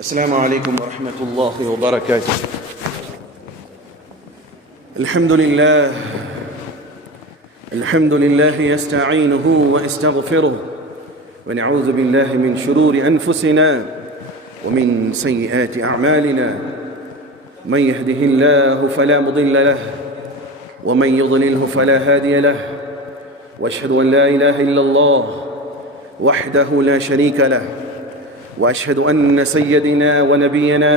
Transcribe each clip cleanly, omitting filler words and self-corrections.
السلام عليكم ورحمة الله وبركاته. الحمد لله يستعينه ويستغفره ونعوذ بالله من شرور أنفسنا ومن سيئات أعمالنا. من يهده الله فلا مضل له ومن يضلله فلا هادي له، وأشهد أن لا إله إلا الله وحده لا شريك له، وأشهد أن سيدنا ونبينا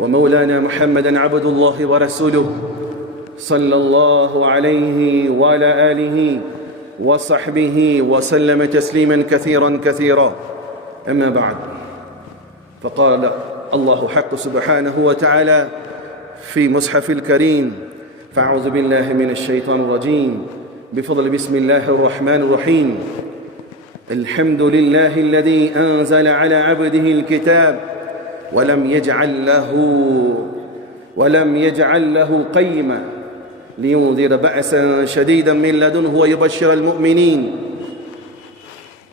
ومولانا محمدًا عبد الله ورسوله صلى الله عليه وعلى آله وصحبه وسلم تسليمًا كثيرًا. أما بعد، فقال الله حق سبحانه وتعالى في مصحف الكريم: فأعوذ بالله من الشيطان الرجيم، بفضل بسم الله الرحمن الرحيم. الحمد لله الذي أنزل على عبده الكتاب ولم يجعل له قيما لينذر بأسا شديدا من لدنه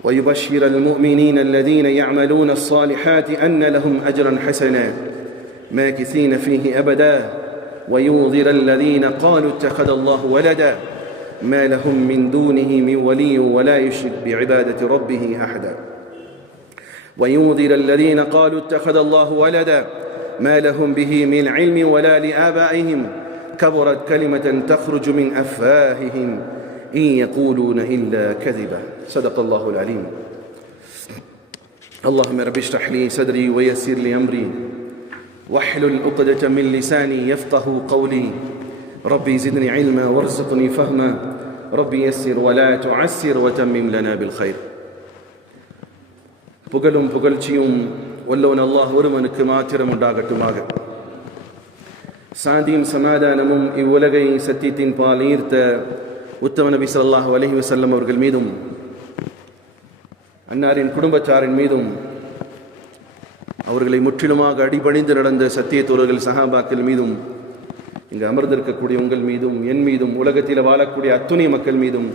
ويبشر المؤمنين الذين يعملون الصالحات أن لهم أجرا حسنا ماكثين فيه أبدا، وينذر الذين قالوا اتخذ الله ولدا ما لهم من دونه من ولي ولا يشرك بعبادة ربه أحدا. وينذر الذين قالوا اتخذ الله ولدا ما لهم به من علم ولا لآبائهم كبرت كلمة تخرج من أفواههم إن يقولون إلا كذبا. صدق الله العليم. اللهم رب اشرح لي صدري ويسر لي أمري واحلل عقدة من لساني يفقه قولي. ربي زدني علما وارزقني فهما ربي يسر ولا تعسر وتمم لنا بالخير. புகழும் புகழ்ச்சியும் வல்லவன் அல்லாஹ் ஒருவனுக்கு மாத்திரம் உண்டாகட்டுமாக. சாந்தியும் சமாதானமும் இவ்வுலகை சத்தியத்தின் பால் ஈர்த்த உத்தம நபி ஸல்லல்லாஹு அலைஹி வஸல்லம் அவர்கள் மீதும் அன்னாரின் குடும்பத்தாரின் மீதும் அவர்களை முற்றிலுமாக அடிபணிந்து நடந்த சத்திய தோழர்கள் சஹாபாக்கள் மீதும் இங்கு அமர்ந்திருக்கக்கூடிய உங்கள் மீதும் என் மீதும் உலகத்தில் வாழக்கூடிய அத்துணை மக்கள் மீதும்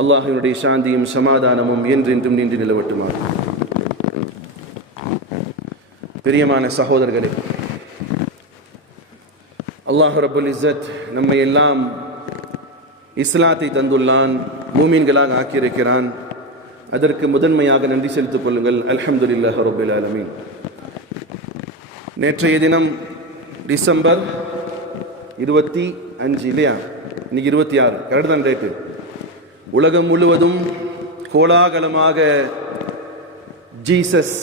அல்லாஹ்வினுடைய சாந்தியும் சமாதானமும் என்றென்றும் நின்று நிலவட்டுமாக. பிரியமான சகோதரர்களே, அல்லாஹ் ரப்புல் இஸ்ஸத் நம்மை எல்லாம் இஸ்லாத்தை தந்துள்ளான், மூமின்களாக ஆக்கியிருக்கிறான். அதற்கு முதன்மையாக நன்றி செலுத்திக் கொள்ளுங்கள். அல்ஹம்துலில்லாஹி ரப்பில் ஆலமீன். நேற்றைய தினம் டிசம்பர் 25 இல்லையா? இன்னைக்கு 26, கரெக்ட் தான் டேட்டு. உலகம் முழுவதும் கோலாகலமாக ஜீசஸ்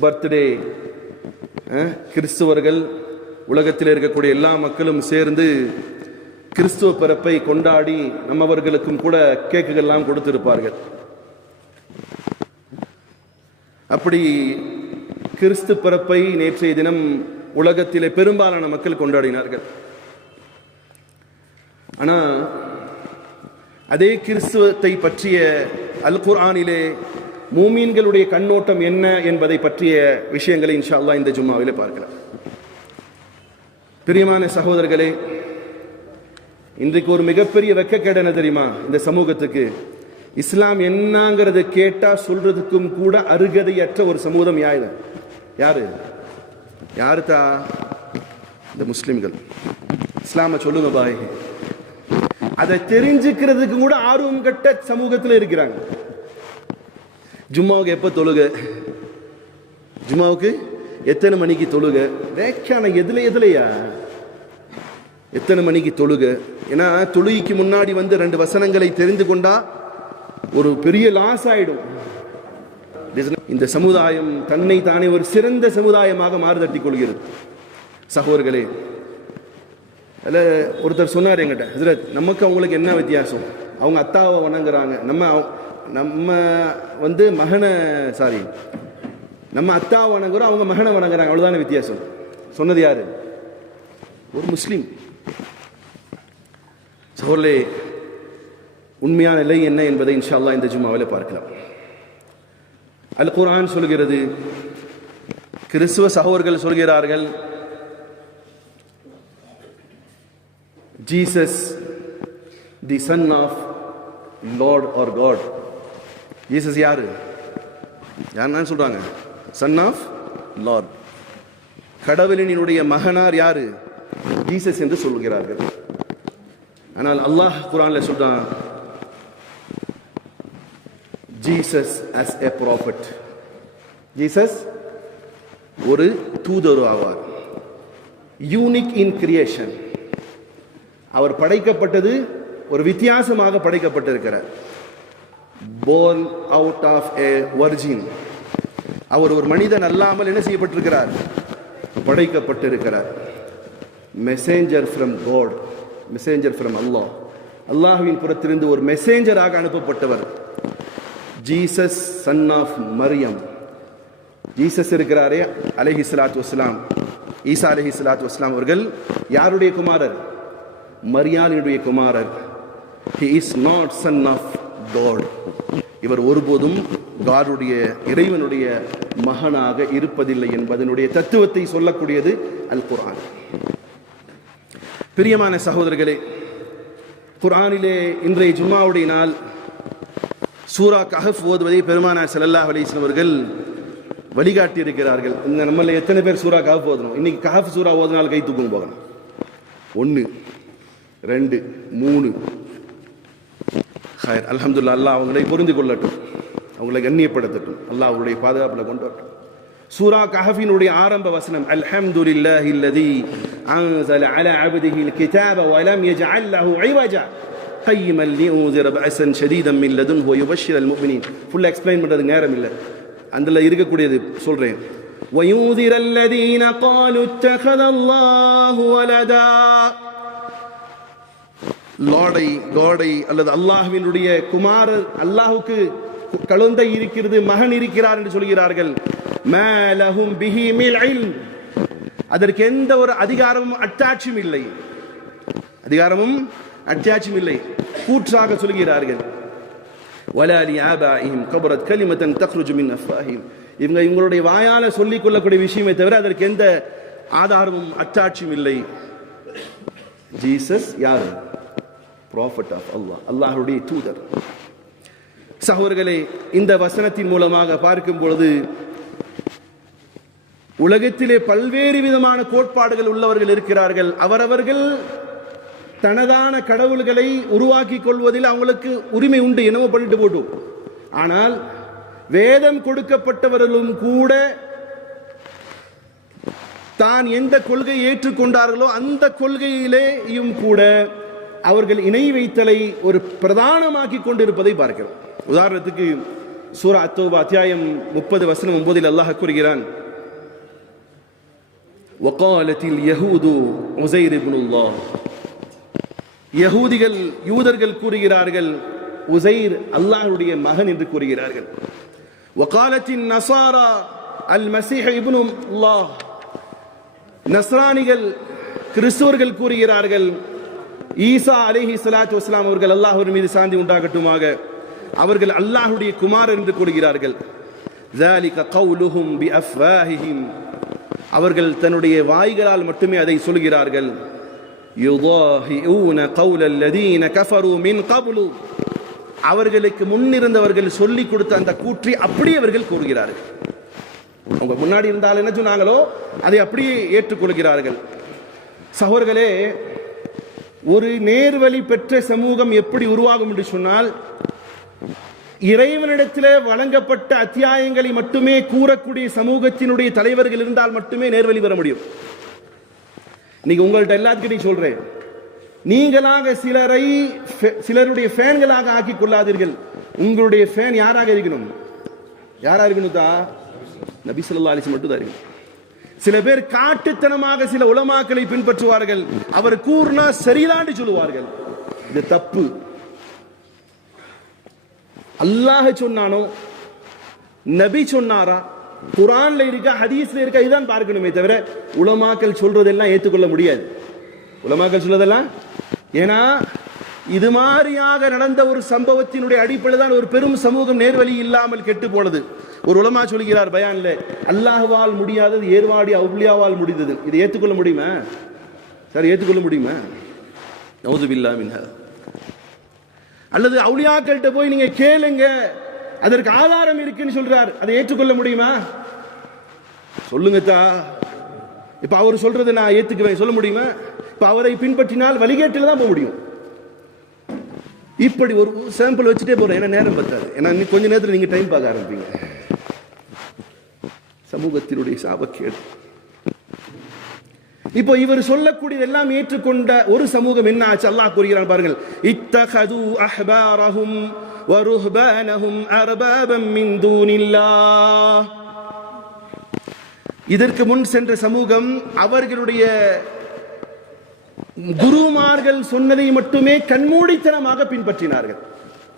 பர்த்டே, கிறிஸ்துவர்கள் உலகத்தில் இருக்கக்கூடிய எல்லா மக்களும் சேர்ந்து கிறிஸ்துவ பிறப்பை கொண்டாடி நம்மவர்களுக்கும் கூட கேக்குகள்லாம் கொடுத்திருப்பார்கள். அப்படி கிறிஸ்து பிறப்பை நேற்றைய தினம் உலகத்திலே பெரும்பாலான மக்கள் கொண்டாடினார்கள். ஆனால் அதே கிறிஸ்துவத்தை பற்றிய அல் குர்ஆனிலே மூமீன்களுடைய கண்ணோட்டம் என்ன என்பதை பற்றிய விஷயங்களை இன்ஷா அல்லாஹ் இந்த ஜும்மாவிலே பார்க்கலாம். பிரியமான சகோதரர்களே, இன்றைக்கு ஒரு மிகப்பெரிய வெட்கக்கேடு என்ன தெரியுமா? இந்த சமூகத்துக்கு இஸ்லாம் என்னங்கிறத கேட்டா சொல்றதுக்கும் கூட அருகதையற்ற ஒரு சமூகம் யாருதா? இந்த முஸ்லிம்கள். இஸ்லாம சொல்லுங்க பாய், அதை தெரிஞ்சுக்கிறதுக்கு கூட ஆர்வம் கட்ட சமூகத்தில் இருக்கிறாங்க. ஜும்மாவுக்கு எப்ப தொழுக, ஜும்மாவுக்கு எத்தனை மணிக்கு தொழுக, வேக்கான எதுலையா எத்தனை மணிக்கு தொழுக? ஏன்னா தொழுகைக்கு முன்னாடி 2 வசனங்களை தெரிந்து கொண்டா ஒரு பெரிய லாஸ் ஆயிடும். இந்த சமுதாயம் தன்னை தானே ஒரு சிறந்த சமுதாயமாக மாறுதட்டிக் கொள்கிறது. சகோதரர்களே, அதில் ஒருத்தர் சொன்னார் என்கிட்ட, ஹஜ்ரத், நமக்கு அவங்களுக்கு என்ன வித்தியாசம்? அவங்க அத்தாவை வணங்குறாங்க, நம்ம நம்ம அத்தாவை வணங்குறோம், அவங்க மகனை வணங்குறாங்க, அவ்வளோதான வித்தியாசம். சொன்னது யாரு? ஒரு முஸ்லீம். சகோதரர்களே, உண்மையான நிலை என்ன என்பதை இன்ஷா அல்லாஹ் இந்த ஜும்மாவில் பார்க்கலாம். அல் குர்ஆன் சொல்கிறது, கிறிஸ்துவ சகோதரர்கள் சொல்கிறார்கள், Jesus the son of lord are god. Jesus யாரு? யாருன்னு சொல்றாங்க? Son of lord. கடவுளினுடைய மகனார் யாரு? ஜீசஸ் என்று சொல்கிறார்கள். ஆனால் அல்லாஹ் குர்ஆன்ல சொல்றான், Jesus as a prophet. Jesus ஒரு தூதர் ஆவார். யூனிக் இன் கிரியேஷன். அவர் படைக்கப்பட்டது ஒரு வித்தியாசமாக படைக்கப்பட்டிருக்கிறார். born out of a virgin. அவர் ஒரு மனிதன் அல்லாமல் என்ன செய்யப்பட்டிருக்கிறார்? படைக்கப்பட்டிருக்கிறார். Messenger from god, messenger from Allah. அல்லாஹ்வின் புறத்திலிருந்து ஒரு மெசேஞ்சராக அனுப்பப்பட்டவர். Jesus son of Mariam. Jesus இருக்கிறாரே அலைஹிஸ்ஸலாத்து வஸ்ஸலாம், ஈசா அலைஹிஸ்ஸலாத்து வஸ்ஸலாம் அவர்கள் யாருடைய குமாரர்? மரியாளினுடைய குமாரர். he is not son of god. இவர் ஒருபோதும் காடுடைய இறைவனுடைய மகனாக இருப்பதில்லை என்பதனுடைய தத்துவத்தை சொல்லக்கூடியது அல் குர்ஆன். பிரியமான சகோதரர்களே, குர்ஆனிலே இன்றைய ஜும்மாவுடைய நாள் சூரா கஹஃப் ஓதுவதை பெருமானார் ஸல்லல்லாஹு அலைஹி வஸல்லம் அவர்கள் வழிகாட்டி இருக்கிறார்கள். இந்த நம்மள எத்தனை பேர் சூரா கஹஃப் ஓதுறோம்? இன்னைக்கு கஹஃப் சூரா ஓதுனால கை தூக்கும் போகணும். 1 2 3 ஹைர். அல்ஹம்துலில்லாஹ். அல்லாஹ் அவங்களை புரிந்து கொள்ளட்டும், அவங்களை கண்ணியப்படுத்தட்டும், அல்லாஹ் அவருடைய பாதுகாப்பில் கொண்டு வரட்டும். சூரா கஹஃபினுடைய ஆரம்ப வசனம், அல்ஹம்துலில்லாஹி அல்லதி அன்ஸல அலா அப்திஹில் கிதாப வ லம் யஜஅல் லஹு இவஜா கையிமன் லியுன்ஸிர பஅஸன் ஷதீதன் மின் லதுன்ஹு வ யுபஷ்ஷிரல் முஃமினீன். ஃபுல்லா எக்ஸ்பிளைன் பண்றது நேரம் இல்லை, அதில் இருக்கக்கூடியது சொல்றேன். وَيُنذِرَ الَّذِينَ قَالُوا اتَّخَذَ اللَّهُ وَلَدًا. காடை அல்லது அல்லாஹ்வினுடைய குமாரர், அல்லாஹ்வுக்கு குழந்தை இருக்கிறது, மகன் இருக்கிறார் என்று சொல்கிறார்கள். மா லஹும் பிஹி மின் இல்ம். அதற்கு எந்த ஒரு அதிகாரமும் அட்டாட்சியும் இல்லை, அதிகாரமும் அட்டாட்சியும் இல்லை, கூற்றாக சொல்கிறார்கள். வலா லிஆபாஇஹிம் கபரத் கலிமத்தன் தக்ருஜு மின் அஃப்வாஹிஹிம். இவங்க இவங்களுடைய வாயால சொல்லிக் கொள்ளக்கூடிய விஷயமே தவிர அதற்கு எந்த ஆதாரமும் அட்டாட்சியும் இல்லை. ஜீசஸ் யார்? ப்ராஃபட் ஆஃப் அல்லாஹ், அல்லாஹ்வுடைய தூதர். சகோதரர்களே, இந்த வசனத்தின் மூலமாக பார்க்கும் பொழுது உலகத்திலே பல்வேறு விதமான கோட்பாடுகள் உள்ளவர்கள் இருக்கிறார்கள். அவரவர்கள் தனதான கடவுள்களை உருவாக்கி கொள்வதில் அவங்களுக்கு உரிமை உண்டு, என்னவோ பண்ணிட்டு போட்டும். ஆனால் வேதம் கொடுக்கப்பட்டவர்களும் கூட தான் எந்த கொள்கையை ஏற்றுக்கொண்டார்களோ அந்த கொள்கையிலேயும் கூட அவர்கள் இணை வைத்தலை ஒரு பிரதானமாக்கி கொண்டிருப்பதை பார்க்கிறோம். உதாரணத்துக்கு சூரா அத்தௌபா அத்தியாயம் 30 வசனம் 9 அல்லாஹ் கூறுகிறான், வகாலத்தில் யஹூது உஸைர் இப்னுல்லாஹ். யஹூதிகள் யூதர்கள் கூறுகிறார்கள் உஸைர் அல்லாஹ்வுடைய மகன் என்று கூறுகிறார்கள். வகாலத்தின் நஸாரா அல் மஸீஹ் இப்னுல்லாஹ். நஸ்ரானிகள் கிறிஸ்தவர்கள் கூறுகிறார்கள் ஈசா அலைஹிஸ்ஸலாத்து வஸ்ஸலாம் அவர்கள் அல்லாஹ்வின் மீது சாந்தி உண்டாகட்டுமாக அவர்கள் அல்லாஹ்வுடைய குமாரர் என்று கூறுகிறார்கள். ذلك قولهم بأفواههم. அவர்கள் தன்னுடைய வாய்களால் மட்டுமே அதை சொல்கிறார்கள். يضاهئون قول الذين كفروا من قبل. அவர்களுக்கு முன்னிருந்தவர்கள் சொல்லிக் கொடுத்த அந்த கூற்றை அப்படியே அவர்கள் கூறுகிறார்கள். அவங்க முன்னாடி இருந்தால் என்ன சொன்னாங்களோ அதை அப்படியே ஏற்றுக்கொள்கிறார்கள். சகோதரர்களே, ஒரு நேர்வழி பெற்ற சமூகம் எப்படி உருவாகும் என்று சொன்னால், இறைவனிடத்திலே வழங்கப்பட்ட அத்தியாயங்களை மட்டுமே கூறக்கூடிய சமூகத்தினுடைய தலைவர்கள் இருந்தால் மட்டுமே நேர்வழி பெற முடியும். இன்னைக்கு உங்கள்ட்ட எல்லாத்துக்கிட்டையும் சொல்றேன், நீங்களாக சிலருடைய ஃபேன்களாக ஆக்கிக் கொள்ளாதீர்கள். உங்களுடைய ஃபேன் யாராக இருக்கணும்? யாரா இருக்கணும்? நபி ஸல்லல்லாஹு அலைஹி வஸல்லம் மட்டும் தான் இருக்கணும். சில பேர் காட்டுத்தனமாக சில உலமாக்களை பின்பற்றுவார்கள், அவர் கூர்னா சரிதான் சொல்லுவார்கள். இது தப்பு. அல்லாஹ் சொன்னானோ, நபி சொன்னாரா, குர்ஆன்ல இருக்க ஹதீஸ்ல இருக்க இதுதான் பார்க்கணுமே தவிர உலமாக்கள் சொல்றதெல்லாம் ஏற்றுக்கொள்ள முடியாது. உலமாக்கள் சொல்றதெல்லாம், ஏன்னா இது மாதிரியாக நடந்த ஒரு சம்பவத்தினுடைய அடிப்படையில் தான் ஒரு பெரும் சமூகம் நேர்வழி இல்லாமல் கெட்டு போனது. ஒரு உலமா சொல்கிறார் பயான்ல, அல்லாஹ்வால் முடியாதது ஏர்வாடி அவுலியாவால் முடிந்தது. இதை ஏற்றுக்கொள்ள முடியுமா? சார், ஏற்றுக்கொள்ள முடியுமா? நவுது பில்லாஹ் மின்ஹா. அல்லது அவுலியாக்கள்கிட்ட போய் நீங்க கேளுங்க, அதற்கு ஆதாரம் இருக்குன்னு சொல்றார், அதை ஏற்றுக்கொள்ள முடியுமா? சொல்லுங்க தா. இப்ப அவர் சொல்றதை நான் ஏத்துக்குவேன் சொல்ல முடியுமா? இப்ப அவரை பின்பற்றினால் வழிகேட்டில் தான் போக முடியும். இப்படி ஒரு சாம்பிள் வச்சுட்டே போறேன், ஏன்னா நேரம் பத்தாது. ஏன்னா கொஞ்ச நேரத்தில் நீங்க டைம் பார்க்க ஆரம்பிப்பீங்க. சமூகத்தினுடைய சாபக்கேடு. இப்போ இவர் சொல்லக்கூடியது எல்லாம் ஏற்றுக்கொண்ட ஒரு சமூகம் என்ன ஆச்சு? அல்லாஹ் கூறுகிறான் பாருங்கள், இத்தகது அஹ்பாரஹும் வ ருஹ்பானஹும் அர்பாபம் மின் தூனில்லாஹ். இதற்கு முன் சென்ற சமூகம் அவர்களுடைய குருமார்கள் சொன்னதை மட்டுமே கண்மூடித்தனமாக பின்பற்றினார்கள்.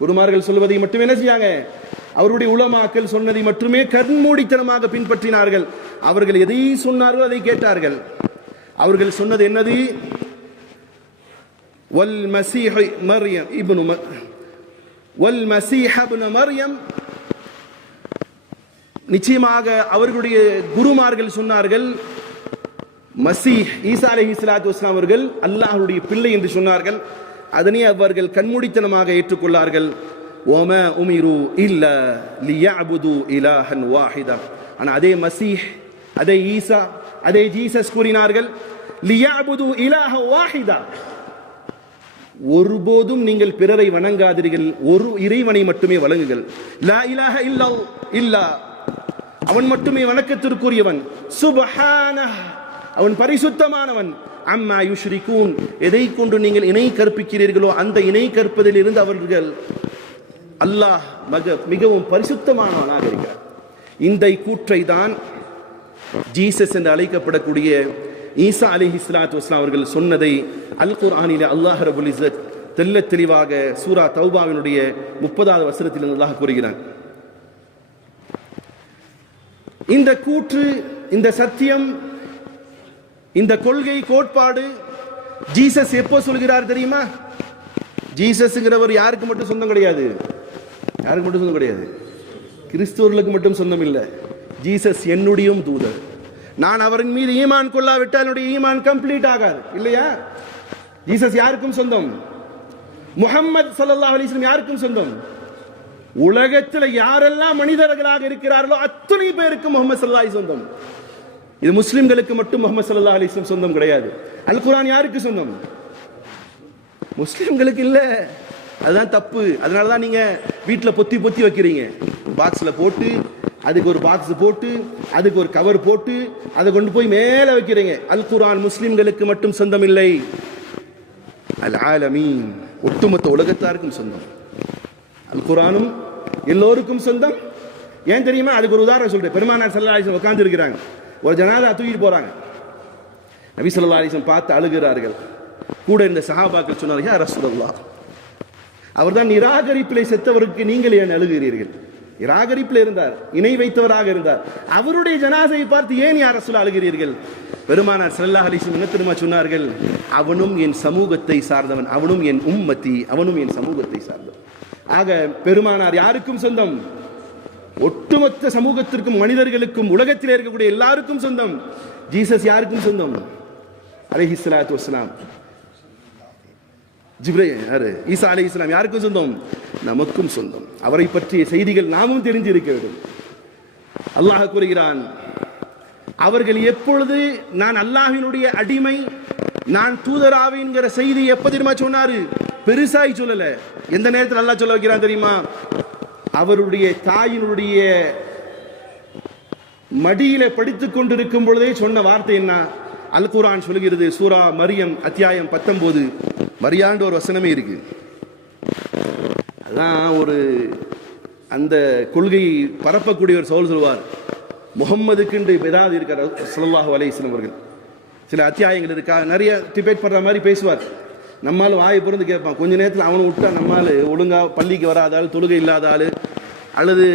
குருமார்கள் சொல்வதை மட்டுமே என்ன செய்யாங்க? அவருடைய உலமாக்கள் சொன்னதை மட்டுமே கண்மூடித்தனமாக பின்பற்றினார்கள். அவர்கள் எதை சொன்னார்கள் அதை கேட்டார்கள். அவர்கள் சொன்னது என்னது? வல் மஸீஹ் மர்யம் இப்னு வல் மஸீஹ் இப்னு மர்யம். நிச்சயமாக அவர்களுடைய குருமார்கள் சொன்னார்கள், மஸீஹ் ஈசா அலைஹிஸ்ஸலாத்து வஸ்ஸலாம் அவர்கள் அல்லாஹ்வுடைய பிள்ளை என்று சொன்னார்கள். அதனை அவர்கள் கண்மூடித்தனமாக ஏற்றுக்கொள்ளார்கள். வமா உமிரு இல்லா லியஅபுது இலாஹன் வாஹிதா. ஆனா அதே மஸீஹ், அதே ஈசா, அதே ஜீசஸ் கூறினார்கள், லியஅபுது இலாஹ வாஹிதா, ஒருபோதும் நீங்கள் பிறரை வணங்காதீர்கள், ஒரு இறைவனை மட்டுமே வணங்குங்கள். லா இலாஹ இல்லா, அவன் மட்டுமே வணக்கத்திற்குரியவன். சுப்ஹானஹ், அவன் பரிசுத்தமானவன். அம்மா யுஷ்ரிகூன், எதை கொண்டு நீங்கள் இணை கற்பிக்கிறீர்களோ அந்த இணை கற்பதில் இருந்து அவர்கள் அல்லாஹ் மிகவும் பரிசுத்தமானவனாக இருக்கிறார். இந்த கூற்றை தான் ஜீசஸ் என்று அழைக்கப்படக்கூடிய ஈசா அலைஹிஸ்ஸலாத்து வஸ்ஸலாம் அவர்கள் சொன்னதை அல் குர்ஆனிலே அல்லாஹ் ரப்புல் இஸ்ஸத் தெல்ல தெளிவாக சூரா தௌபாவினுடைய 30வது வசனத்தில் அல்லாஹ் கூறுகிறான். இந்த கூற்று, இந்த சத்தியம், இந்த கொள்கை கோட்பாடு ஜீசஸ் எப்போ சொல்கிறார் தெரியுமா? ஜீசஸ்ங்கிறவர் யாருக்கு மட்டும் சொந்தம் கிடையாது, யாருக்கு மட்டும் சொந்தம் கிடையாது, கிறிஸ்தவர்களுக்கு மட்டும் சொந்தம் இல்லை. ஜீசஸ் என்னுடைய தூதர். நான் அவரின் மீது ஈமான் கொள்ளாவிட்டால் என்னுடைய ஈமான் கம்ப்ளீட் ஆகாது, இல்லையா? ஜீசஸ் யாருக்கும் சொந்தம். முஹம்மது ஸல்லல்லாஹு அலைஹி வஸல்லம் யாருக்கும் சொந்தம். உலகத்தில் யாரெல்லாம் மனிதர்களாக இருக்கிறார்களோ அத்தனை பேருக்கு முஹம்மது ஸல்லல்லாஹு அலைஹி சொந்தம். இது முஸ்லிம்களுக்கு மட்டும் முஹம்மது ஸல்லல்லாஹு அலைஹி வஸல்லம் சொந்தம் கிடையாது. அல் குர்ஆன் யாருக்கு சொந்தம்? முஸ்லிம்களுக்கு இல்ல. அதுதான் தப்பு. அதனால தான் நீங்க வீட்டில் பொத்தி பொத்தி வைக்கிறீங்க, பாக்ஸ்ல போட்டு, அதுக்கு ஒரு பாக்ஸ் போட்டு, அதுக்கு ஒரு கவர் போட்டு, அதை கொண்டு போய் மேலே வைக்கிறீங்க. அல் குர்ஆன் முஸ்லிம்களுக்கு மட்டும் சொந்தம் இல்லை, அல் ஆலமீன், ஒட்டுமொத்த உலகத்தாருக்கும் சொந்தம். அல் குர்ஆனும் எல்லோருக்கும் சொந்தம். ஏன் தெரியுமா? அதுக்கு ஒரு உதாரணம் சொல்றேன். பெருமானார் ஸல்லல்லாஹு அலைஹி வஸல்லம் உட்கார்ந்து இருக்கிறாங்க, ஒரு ஜனாதா தூக்கிட்டு போறாங்க. நபி ஸல்லல்லாஹு அலைஹி வஸல்லம் பார்த்து அழுகிறார்கள். கூட இருந்த சஹாபாக்கள் சொன்னார்கள், யா ரசூலல்லாஹ், அவர்தான் நிராகரிப்பிலே செத்தவருக்கு நீங்கள் ஏன் அழுகிறீர்கள்? நிராகரிப்பில் இருந்தார், இணை வைத்தவராக இருந்தார். அவருடைய ஜனாசையை பார்த்து ஏன் யா ரசூலல்லாஹ் அழுகிறீர்கள்? பெருமானார் ஸல்லல்லாஹு அலைஹி வஸல்லம் என்ன தெரியுமா சொன்னார்கள்? அவனும் என் சமூகத்தை சார்ந்தவன், அவனும் என் உம்மத்தி, அவனும் என் சமூகத்தை சார்ந்தவன். ஆக பெருமானார் யாருக்கும் சொந்தம்? ஒட்டுமொத்த சமூகத்திற்கும், மனிதர்களுக்கும், உலகத்தில் இருக்கக்கூடிய எல்லாருக்கும் சொந்தம். ஜீசஸ் யாருக்கும் சொந்தம்? அலைஹிஸ்ஸலாத்து வஸ்ஸலாம். ஈசா அலைஹிஸ்ஸலாம் யாருக்கும் சொந்தம்? நமக்கும் சொந்தம். அவரை பற்றிய செய்திகள் நாமும் தெரிஞ்சிருக்க வேண்டும். அல்லாஹ் கூறுகிறான், அவர்கள் எப்பொழுது நான் அல்லாஹ்வினுடைய அடிமை, நான் தூதராவேன்கிற செய்தி எப்ப தெரியுமா சொன்னாரு? பெருசாய் சொல்லல. எந்த நேரத்தில் அல்லாஹ் சொல்ல வைக்கிறான் தெரியுமா? அவருடைய தாயினுடைய மடியில படித்துக் கொண்டிருக்கும் பொழுதே சொன்ன வார்த்தை என்ன? அல் குர்ஆன் சொல்கிறது, சூரா மரியம் அத்தியாயம் 19, மரியாண்டு ஒரு வசனமே இருக்கு. அதான் ஒரு அந்த கொள்கை பரப்பக்கூடிய ஒரு சவுல் சொல்வார், முகம்மதுக்கு ஏதாவது இருக்கார் ஸல்லல்லாஹு அலைஹி வஸல்லம் அவர்கள். சில அத்தியாயங்கள் இருக்கா, நிறைய டிபேட் பண்ற மாதிரி பேசுவார். நம்மால் வாயை பிறந்து கேட்பான். கொஞ்ச நேரத்தில் அவனை விட்டா நம்மால் ஒழுங்கா பள்ளிக்கு வராத ஆள், தொழுகை இல்லாத ஆள், அல்லது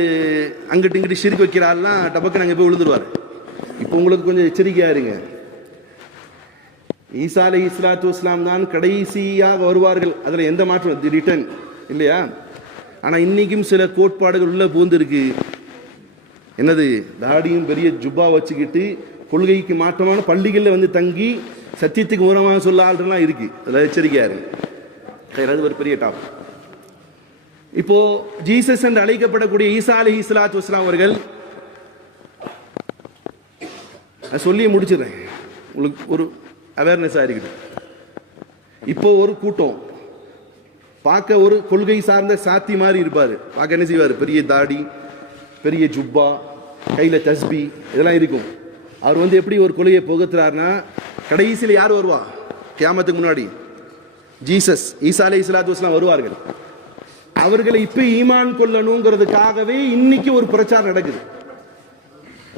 அங்கிட்டு இங்கிட்டு ஷிர்க் வைக்கிற ஆள்லாம் டபக்கு நாங்கள் போய் விழுந்துருவார். இப்போ உங்களுக்கு கொஞ்சம் எச்சரிக்கையா இருங்க. ஈசா அலைஹிஸ்ஸலாத்து வஸ்ஸலாம் தான் கடைசியாக வருவார்கள், அதில் எந்த மாற்றம், தி ரிட்டர்ன், இல்லையா? ஆனால் இன்னைக்கும் சில கோட்பாடுகள் உள்ள பூந்திருக்கு. என்னது? தாடியும் பெரிய ஜுப்பா வச்சுக்கிட்டு கொள்கைக்கு மாற்றமான பள்ளிகளில் வந்து தங்கி சத்தியத்துக்கு மூலமாக சொல்ல ஆள்லாம் இருக்கு. அதில் எச்சரிக்கையா இருக்கு. அது ஒரு பெரிய டாப். இப்போ ஜீசஸ் என்று அழைக்கப்படக்கூடிய ஈசா அலைஹிஸ்ஸலாத்து வஸ்ஸலாம் அவர்கள், சொல்லி முடிச்சிடுறேன். உங்களுக்கு ஒரு அவேர்னஸாக இருக்குது. இப்போ ஒரு கூட்டம் பார்க்க ஒரு கொள்கை சார்ந்த சாத்தி மாதிரி இருப்பார். பார்க்க என்ன செய்வார்? பெரிய தாடி, பெரிய ஜுப்பா, கையில் தஸ்பி இதெல்லாம் இருக்கும். அவர் எப்படி ஒரு கொள்கையை புகுத்துறாருன்னா, கடைசியில் யார் வருவா? கியாமத்துக்கு முன்னாடி ஜீசஸ், ஈசா அலைஹிஸ்ஸலாத்து வஸ்ஸலாம் வருவார்கள். அவர்களை இப்போ ஈமான் கொள்ளணுங்கிறதுக்காகவே இன்னைக்கு ஒரு பிரச்சாரம் நடக்குது.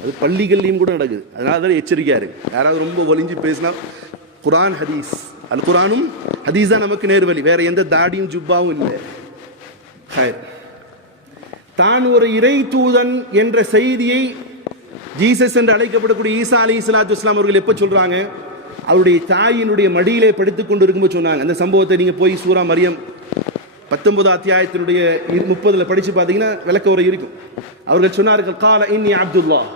அது பள்ளிகள்லையும் கூட நடக்குது. அதனால தான் எச்சரிக்கையா இருக்கு. யாராவது ரொம்ப ஒளிஞ்சு பேசினா, குரான் ஹதீஸ், அல் குரானும் ஹதீஸ் தான் நமக்கு நேர்வழி, வேற எந்த தாடியும் ஜுப்பாவும் இல்லை. தான் ஒரு இறை தூதன் என்ற செய்தியை ஜீசஸ் என்று அழைக்கப்படக்கூடிய ஈசா அலைஹிஸ்ஸலாத்து வஸ்ஸலாம் அவர்கள் எப்போ சொல்றாங்க? அவருடைய தாயினுடைய மடியிலே படுத்துக் கொண்டு இருக்கும்போது சொன்னாங்க. அந்த சம்பவத்தை நீங்க போய் சூரா மரியம் 19 அத்தியாயத்தினுடைய 30 படிச்சு பார்த்தீங்கன்னா விளக்க உரை இருக்கும். அவர்கள் சொன்னார்கள், கால இன்னி அப்துல்லாஹ்.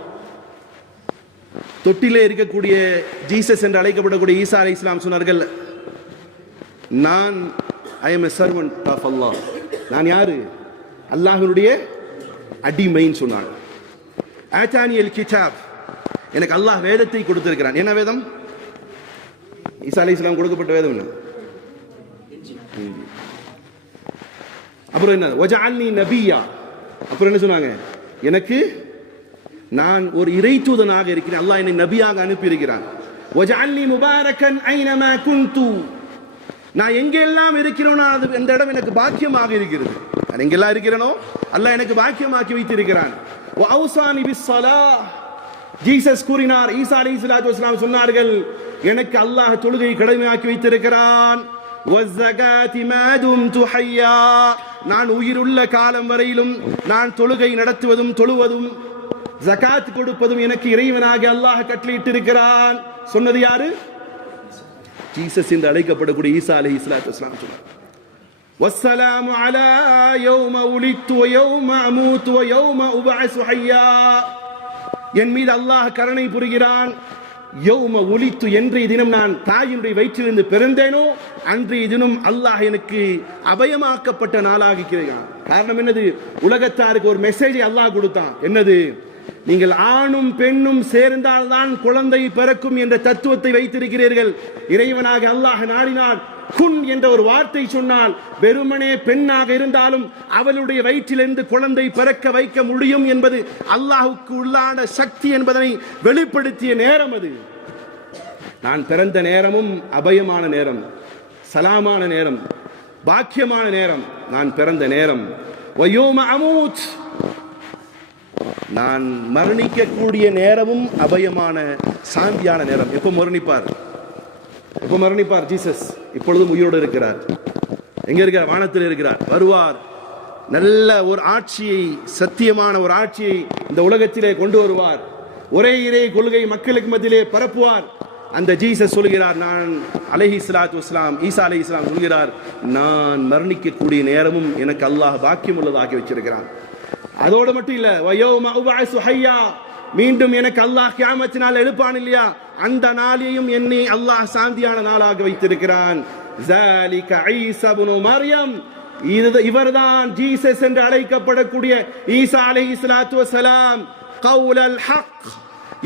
தொட்டிலே இருக்கக்கூடிய ஜீசஸ் என்று அழைக்கப்படக்கூடிய ஈசா அலைஹிஸ்ஸலாம் சொன்னார்கள், நான் I am a servant of Allah. நான் யாரு? அல்லாஹ்வுடைய அடிமைன்னு சொன்னாங்க. ஆதானியல் கிதாப், எனக்கு அல்லாஹ் வேதத்தை கொடுத்திருக்கிறான். என்ன வேதம்? ஈசா அலைஹிஸ்ஸலாம் கொடுக்கப்பட்ட வேதம் என்ன? அப்புறம் என்ன? வஜஅல்னி நபியா. அப்புறம் என்ன சொன்னாங்க? எனக்கு நான் ஒரு இறை தூதனாக இருக்கிறேன், அல்லாஹ் என்னை நபியாக அனுப்பி இருக்கிறான். வஜஅல்னி முபாரக்கன் ஐனமா குன்து. நான் எங்கெல்லாம் இருக்கிறேனோ அது அந்த இடம் எனக்கு பாக்கியமாக இருக்கிறது. நான் எங்கெல்லாம் இருக்கிறேனோ அல்லாஹ் எனக்கு பாக்கியமாக்கி வைத்திருக்கிறான். வஅவுசானி பிஸ்ஸலாஹ். ஜீசஸ் கூறினார், ஈசா அலைஹிஸ்ஸலாத்து வஸ்ஸலாம் சொன்னார்கள், எனக்கு அல்லாஹ் தொழுகை கடமையாக்கி வைத்திருக்கிறான். வஸ்ஸகாத்தி மா தும்து ஹய்யா. நான் உயிருள்ள காலம் வரையிலும் நான் தொழுகை நடத்துவதும் தொழுவதும் ஜகாத் கொடுப்பதும் எனக்கு இறைவனாக அல்லாஹ் கட்டளையிட்டிருக்கிறான். சொன்னது யாரு? ஜீசஸ் என்று அழைக்கப்படக்கூடிய ஈசா அலைஹிஸ்ஸலாத்து வஸ்ஸலாம் சொன்னார். வஸ்ஸலாமு அலா யௌம உலித்து வ யௌம அமூது வ யௌம உபஅஸு ஹய்யா. என் மீது அல்லாஹ் கருணை புரிகிறான். யௌம உலித்து, என்றைய தினம் நான் தாயினுடைய வயிற்றிலிருந்து பிறந்தேனோ அன்றைய தினம் அல்லாஹ் எனக்கு அபயமாக்கப்பட்ட நாளாக இருக்கிறான். காரணம் என்னது? உலகத்தாருக்கு ஒரு மெசேஜை அல்லாஹ் கொடுத்தான். என்னது? நீங்கள் ஆணும் பெண்ணும் சேர்ந்தால்தான் குழந்தை பிறக்கும் என்ற தத்துவத்தை வைத்திருக்கிறீர்கள். இறைவனாக அல்லாஹ் நாடினான், குன் என்ற ஒரு வார்த்தை சொன்னால் வெறுமனே பெண்ணாக இருந்தாலும் அவளுடைய வயிற்றிலிருந்து குழந்தை பிறக்க வைக்க முடியும் என்பது அல்லாஹுக்கு உள்ளான சக்தி என்பதனை வெளிப்படுத்திய நேரம் அது. நான் பிறந்த நேரமும் அபயமான நேரம், சலாமான நேரம், பாக்கியமான நேரம். நான் பிறந்த நேரம். வயோம அமூத், நான் மரணிக்கக்கூடிய நேரமும் அபயமான சாந்தியான நேரம். எப்போ மரணிப்பார்? எப்போ மரணிப்பார்? ஜீசஸ் இப்பொழுதும் உயிரோடு இருக்கிறார். எங்க இருக்கிறார்? வானத்தில் இருக்கிறார். வருவார். நல்ல ஒரு ஆட்சியை, சத்தியமான ஒரு ஆட்சியை இந்த உலகத்திலே கொண்டு வருவார். ஒரே இறை கொள்கை மக்களுக்கு மத்தியிலே பரப்புவார். அந்த ஜீசஸ் சொல்கிறார், நான் அலைஹிஸ்ஸலாத்து வஸ்ஸலாம், ஈசா அலைஹிஸ்ஸலாம் சொல்கிறார், நான் மரணிக்கக்கூடிய நேரமும் எனக்கு அல்லாஹ் பாக்கியம் உள்ளதாக்கி வச்சிருக்கிறான். அதோடு மட்டும் இல்ல, வயௌம உபஅஸு ஹய்யா, மீண்டும் எனக்கு அல்லாஹ் கியாமத்தினால் எழுப்பான் இல்லையா, அந்த நாளையும் என்னை அல்லாஹ் சாந்தியான நாளாக வைத்திருக்கிறான். ஸாலிக ஈஸா இப்னு மர்யம், இவர்தான் ஜீசஸ் என்று அழைக்கப்படக்கூடிய ஈசா அலைஹிஸ்ஸலாத்து வஸ்ஸலாம். கௌலல் ஹக்,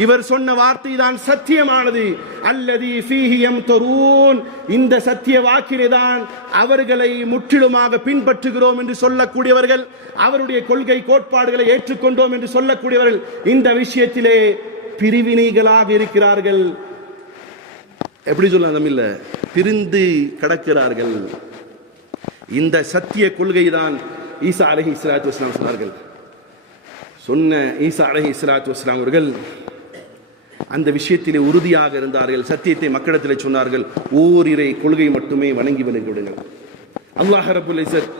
இவர் சொன்ன வார்த்தை தான் சத்தியமானது. அல்லதி ஃபீஹி யம்தரூன், இந்த சத்திய வாக்கிலே தான் அவர்களை முற்றிலுமாக பின்பற்றுகிறோம் என்று சொல்லக்கூடியவர்கள், அவருடைய கொள்கை கோட்பாடுகளை ஏற்றுக்கொண்டோம் என்று சொல்லக்கூடியவர்கள் இந்த விஷயத்திலே பிரிவினைகளாக இருக்கிறார்கள். எப்படி சொல்லலாம் தமிழ்ல? பிரிந்து கடக்கிறார்கள். இந்த சத்திய கொள்கை தான் ஈசா அலைஹிஸ்ஸலாத்து வஸ்ஸலாம் சொன்னார்கள். சொன்ன ஈசா அலைஹிஸ்ஸலாத்து வஸ்ஸலாம் அவர்கள் அந்த விஷயத்திலே உறுதியாக இருந்தார்கள். சத்தியத்தை மக்களிடத்தில் சொன்னார்கள். ஓரிரை கொள்கை மட்டுமே வணங்கி விடுங்கள். அல்லாஹ் ரப்புல் இஸ்ஸத்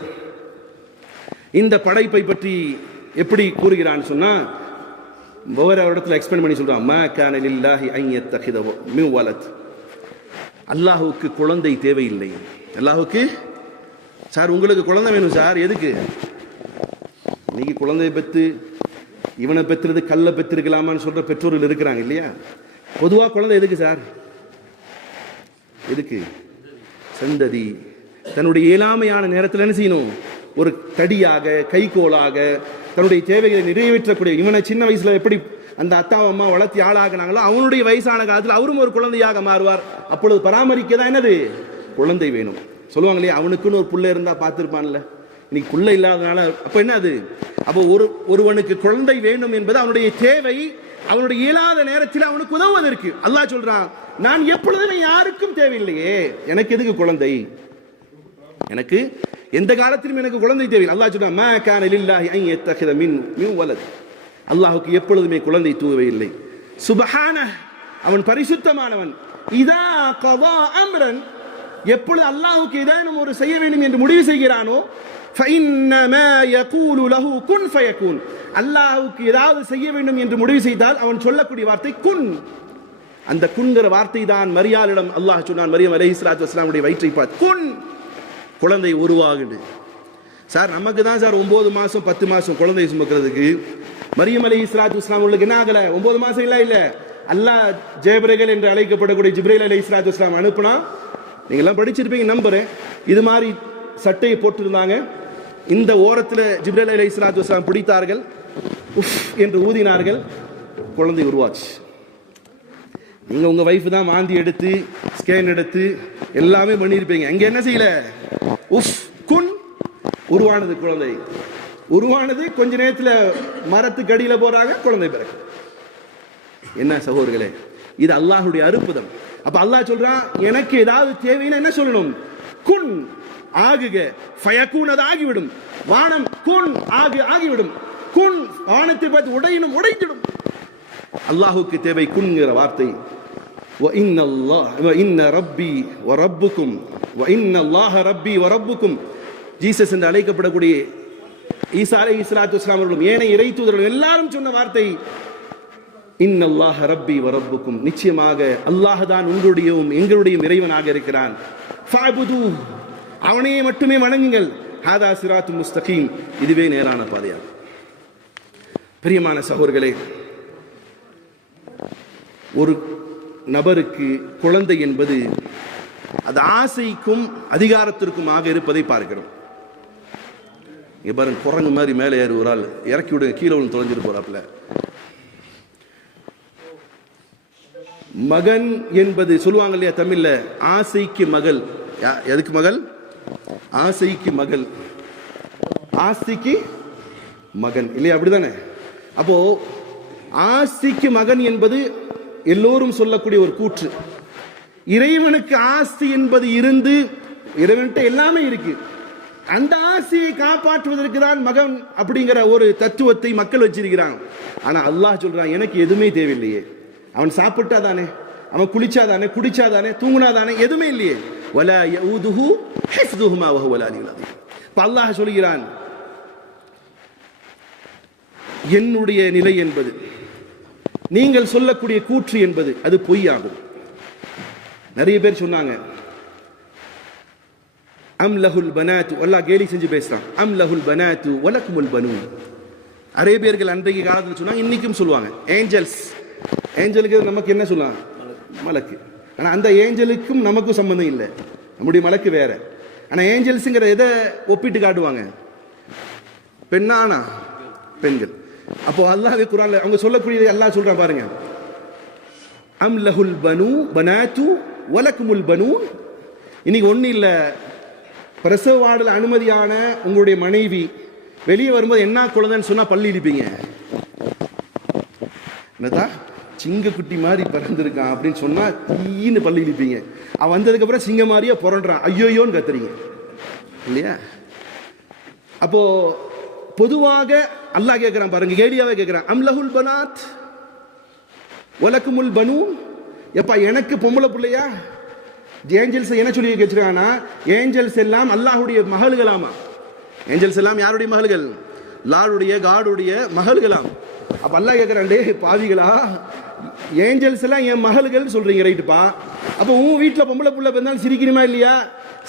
இந்த படைப்பை பற்றி எப்படி கூறுகிறான்னு சொன்னா, ஒவ்வொரு இடத்துல எக்ஸ்பிளைன் பண்ணி சொல்றான். மா கான லில்லாஹி அன் யத்தகித மின் வலத், அல்லாஹ்வுக்கு குழந்தை தேவையில்லை. அல்லாஹ்வுக்கு, சார் உங்களுக்கு குழந்தை வேணும் சார், எதுக்கு? இன்னைக்கு குழந்தையை பெற்று இவனை பெற்றது கல்ல பெற்றிருக்கலாமான்னு சொல்ற பெற்றோர்கள் இருக்கிறாங்க இல்லையா? பொதுவா குழந்தை எதுக்கு சார்? எதுக்கு? சந்ததி. தன்னுடைய இயலாமையான நேரத்தில் என்ன செய்யணும்? ஒரு தடியாக, கைகோளாக தன்னுடைய தேவைகளை நிறைவேற்றக்கூடிய, இவனை சின்ன வயசுல எப்படி அந்த அத்தா அம்மா வளர்த்தி ஆளாகினாங்களோ அவனுடைய வயசான காலத்தில் அவரும் ஒரு குழந்தையாக மாறுவார். அப்பொழுது பராமரிக்க தான் என்னது குழந்தை வேணும் சொல்லுவாங்க இல்லையா. அவனுக்குன்னு ஒரு புள்ள இருந்தா பார்த்துருப்பான்ல, இன்னைக்கு புள்ள இல்லாதனால அப்ப என்ன அது. அப்போ ஒருவனுக்கு குழந்தை வேண்டும் என்பது அவனுடைய தேவை. அவனுடைய இயலாத நேரத்தில் அவனுக்கு உதவுவதற்கு அல்லாஹ் சொல்றான், நான் எப்பொழுதுமே யாருக்கும் தேவையில்லையே, எனக்கு எதுக்கு குழந்தை, எனக்கு எந்த காலத்திலும் எனக்கு குழந்தை தேவையில்லை. அல்லாஹ் சொல்றான், மா கான லில்லாஹி அன் யத்தகித மின் வலத், அல்லாஹ்வுக்கு எப்பொழுதுமே குழந்தை தேவையில்லை. சுப்ஹானஹ், அவன் பரிசுத்தமானவன். இதா கதா அம்ரன், எப்பொழுது அல்லாஹ்வுக்கு ஏதேனும் ஒரு செய்ய வேண்டும் என்று முடிவு செய்கிறானோ, ஃபஇன்னமா யகூலு லஹு குன் ஃபயகுன், அல்லாஹ்வுக்கு ஏதாவது செய்ய வேண்டும் என்று முடிவு செய்தால் அவன் சொல்லக்கூடிய வார்த்தை குன். அந்த குன்கிற வார்த்தை தான் மரியாளிடம் அல்லாஹ் சொன்னான். மரியம் அலைஹிஸ்ஸலாத்து வஸ்ஸலாமுடைய வயிற்றை பார்த்து குன், குழந்தை உருவாகுது. சார் நமக்கு தான் சார் 9 மாசம் 10 மாசம் குழந்தை சுமக்கிறதுக்கு. மரியம் அலைஹிஸ்ஸலாத்து வஸ்ஸலாம் உங்களுக்கு என்ன ஆகல, 9 மாசம் இல்ல அல்லாஹ் ஜிப்ரீல் என்று அழைக்கப்படக்கூடிய ஜிப்ரீல் அலைஹிஸ்ஸலாத்து வஸ்ஸலாம் அனுப்புனா, நீங்க எல்லாம் படிச்சிருப்பீங்க நம்புறேன். இது மாதிரி சட்டையை போட்டிருந்தாங்க, இந்த ஓரத்தில் ஜிப்ரீல் அலைஹிஸ்ஸலாத்து வஸ்ஸலாம் பிடித்தார்கள், உஃப் என்று ஊதினார்கள், குழந்தை உருவாச்சு. நீங்க உங்க வைஃப் தான் மாந்தி எடுத்து ஸ்கேன் எடுத்து எல்லாமே பண்ணியிருப்பீங்க. அங்க என்ன செய்யல, உஃப் குன், உருவானது குழந்தை. உருவானது கொஞ்ச நேரத்தில் மரத்துக்கு அடியில போறாங்க, குழந்தை பிறகு. என்ன சகோதரர்களே, இது அல்லாஹ்வுடைய அற்புதம். அப்ப அல்லாஹ் சொல்றான், எனக்கு ஏதாவது தேவைன்னா என்ன சொல்லணும், குன் ஆகுக, ஃபயகூன், அது ஆகிவிடும். வானம் குன் ஆகிவிடும். குன், வானத்தை பார்த்து உடையணும், உடைஞ்சிடும். அல்லாஹ்வுக்கு தேவை குன்ங்கிற வார்த்தை. வஇன்ன ரப்பி வரப்புக்கும், வஇன்ன அல்லாஹ ரப்பி வரப்புக்கும், ஜீசஸ் என்று அழைக்கப்படக்கூடிய ஈசா அலைஹிஸ்ஸலாத்து வஸ்ஸலாம் அவர்களும் ஏனைய இறை தூதர்களும் எல்லாரும் சொன்ன வார்த்தை இன்னல்லாஹ ரப்பி வரப்புக்கும், நிச்சயமாக அல்லாஹ் தான் உங்களுடையவும் எங்களுடைய இறைவனாக இருக்கிறான். ஃபஅபுது, அவனையே மட்டுமே வணங்குங்கள். ஹாதா சிராத்து முஸ்தகீம், இதுவே நேரான பாதையாகும். பிரியமான சகோதரர்களே, ஒரு நபருக்கு குழந்தை என்பது அது ஆசைக்கும் அதிகாரத்திற்குமாக இருப்பதை பார்க்கிறோம். இங்க பாருங்க, குரங்கு மாதிரி மேலே ஏறி ஒரு ஆள் இறக்கி விடுங்க, கீழே ஒன்று தொலைஞ்சிட்டு போறாப்புல. மகன் என்பது சொல்லுவாங்க இல்லையா தமிழ்ல, ஆசைக்கு மகள். எதுக்கு மகள், ஆசைக்கு மகள், ஆஸ்திக்கு மகன் இல்லையா, அப்படிதானே. அப்போ ஆஸ்திக்கு மகன் என்பது எல்லோரும் சொல்லக்கூடிய ஒரு கூற்று. இறைவனுக்கு ஆஸ்தி என்பது இருந்து, இறைவன்கிட்ட எல்லாமே இருக்கு, அந்த ஆசையை காப்பாற்றுவதற்கு தான் மகன் அப்படிங்கிற ஒரு தத்துவத்தை மக்கள் வச்சிருக்கிறாங்க. ஆனா அல்லாஹ் சொல்றான், எனக்கு எதுவுமே தேவையில்லையே. அவன் சாப்பிட்டாதானே, அவன் குளிச்சாதானே, குடிச்சாதானே, தூங்குனாதானே, எதுவுமே இல்லையே. வலா யஊதுஹு ஹிஃப்துஹுமா வஹுவல் அலியுல் அதீம். அல்லாஹ் சொல்கிறான், என்னுடைய நிலை என்பது, நீங்கள் சொல்லக்கூடிய கூற்று என்பது அது பொய்யாகும். நிறைய பேர் சொன்னாங்க, அம் லஹுல் பனாத்து, அல்லாஹ் கேலி செஞ்சு பேசுறான், அம் லஹுல் பனாத்து வலக்குமுல் பனூன். அரேபியர்கள் அன்றைய காலத்தில் சொன்னாங்க, இன்னைக்கும் சொல்லுவாங்க ஏஞ்சல்ஸ். ஏஞ்சலுக்கு நமக்கு என்ன சொல்லலாம், மலக்கு. ஆனா அந்த ஏஞ்சலுக்கும் நமக்கும் சம்பந்தம் இல்லை, நம்முடைய மலக்கு வேற. ஆனா ஏஞ்சல்ஸ்ங்கிற எதை ஒப்பிட்டு காட்டுவாங்க, பெண்ணானா பெண்கள். அப்போ அல்லாஹ் குர்ஆன்ல அவங்க சொல்லக்கூடியதை அல்லாஹ் சொல்றான் பாருங்க, அம் லஹுல் பனாத்து வலக்குமுல் பனூன். இன்னைக்கு ஒண்ணு இல்ல, பிரசவ வார்டில் அனுமதியான உங்களுடைய மனைவி வெளியே வரும்போது என்ன குழந்தைன்னு சொன்னா பள்ளி இடிப்பீங்க. என்னதா சிங்கக்குட்டி மாதிரி பிறந்திருக்கான் அப்படின்னு சொன்னா தீன்னு பள்ளி இடிப்பீங்க. அவன் வந்ததுக்கு அப்புறம் சிங்க மாதிரியே புரண்டான், ஐயோயோன்னு கத்துறீங்க இல்லையா. அப்போ பொதுவாக அல்லாஹ் கேட்கிறான் பாருங்க, கேலியாவே கேட்கிறான், அம் லஹுல் பனாத் வலக்குமுல் பனூன். எப்பா எனக்கு பொம்பளை பிள்ளையா? ஏஞ்சல்ஸ் என்ன சொல்லி வச்சிருக்காங்கன்னா, ஏஞ்சல்ஸ் எல்லாம் அல்லாஹ்வுடைய மகள்களாமா. ஏஞ்சல்ஸ் எல்லாம் யாருடைய மகள்கள்? லார்டுடைய காடுடைய மகள்களாம். அப்ப அல்லாஹ் கேட்கிறான், டே பாவிகளா, ஏஞ்சல்ஸ் எல்லாம் என் மகள்கள் சொல்றீங்க, ரைட்டுப்பா. அப்போ உன் வீட்டில் பொம்பளை புள்ள பிறந்தாலும் சிரிக்கணுமா இல்லையா?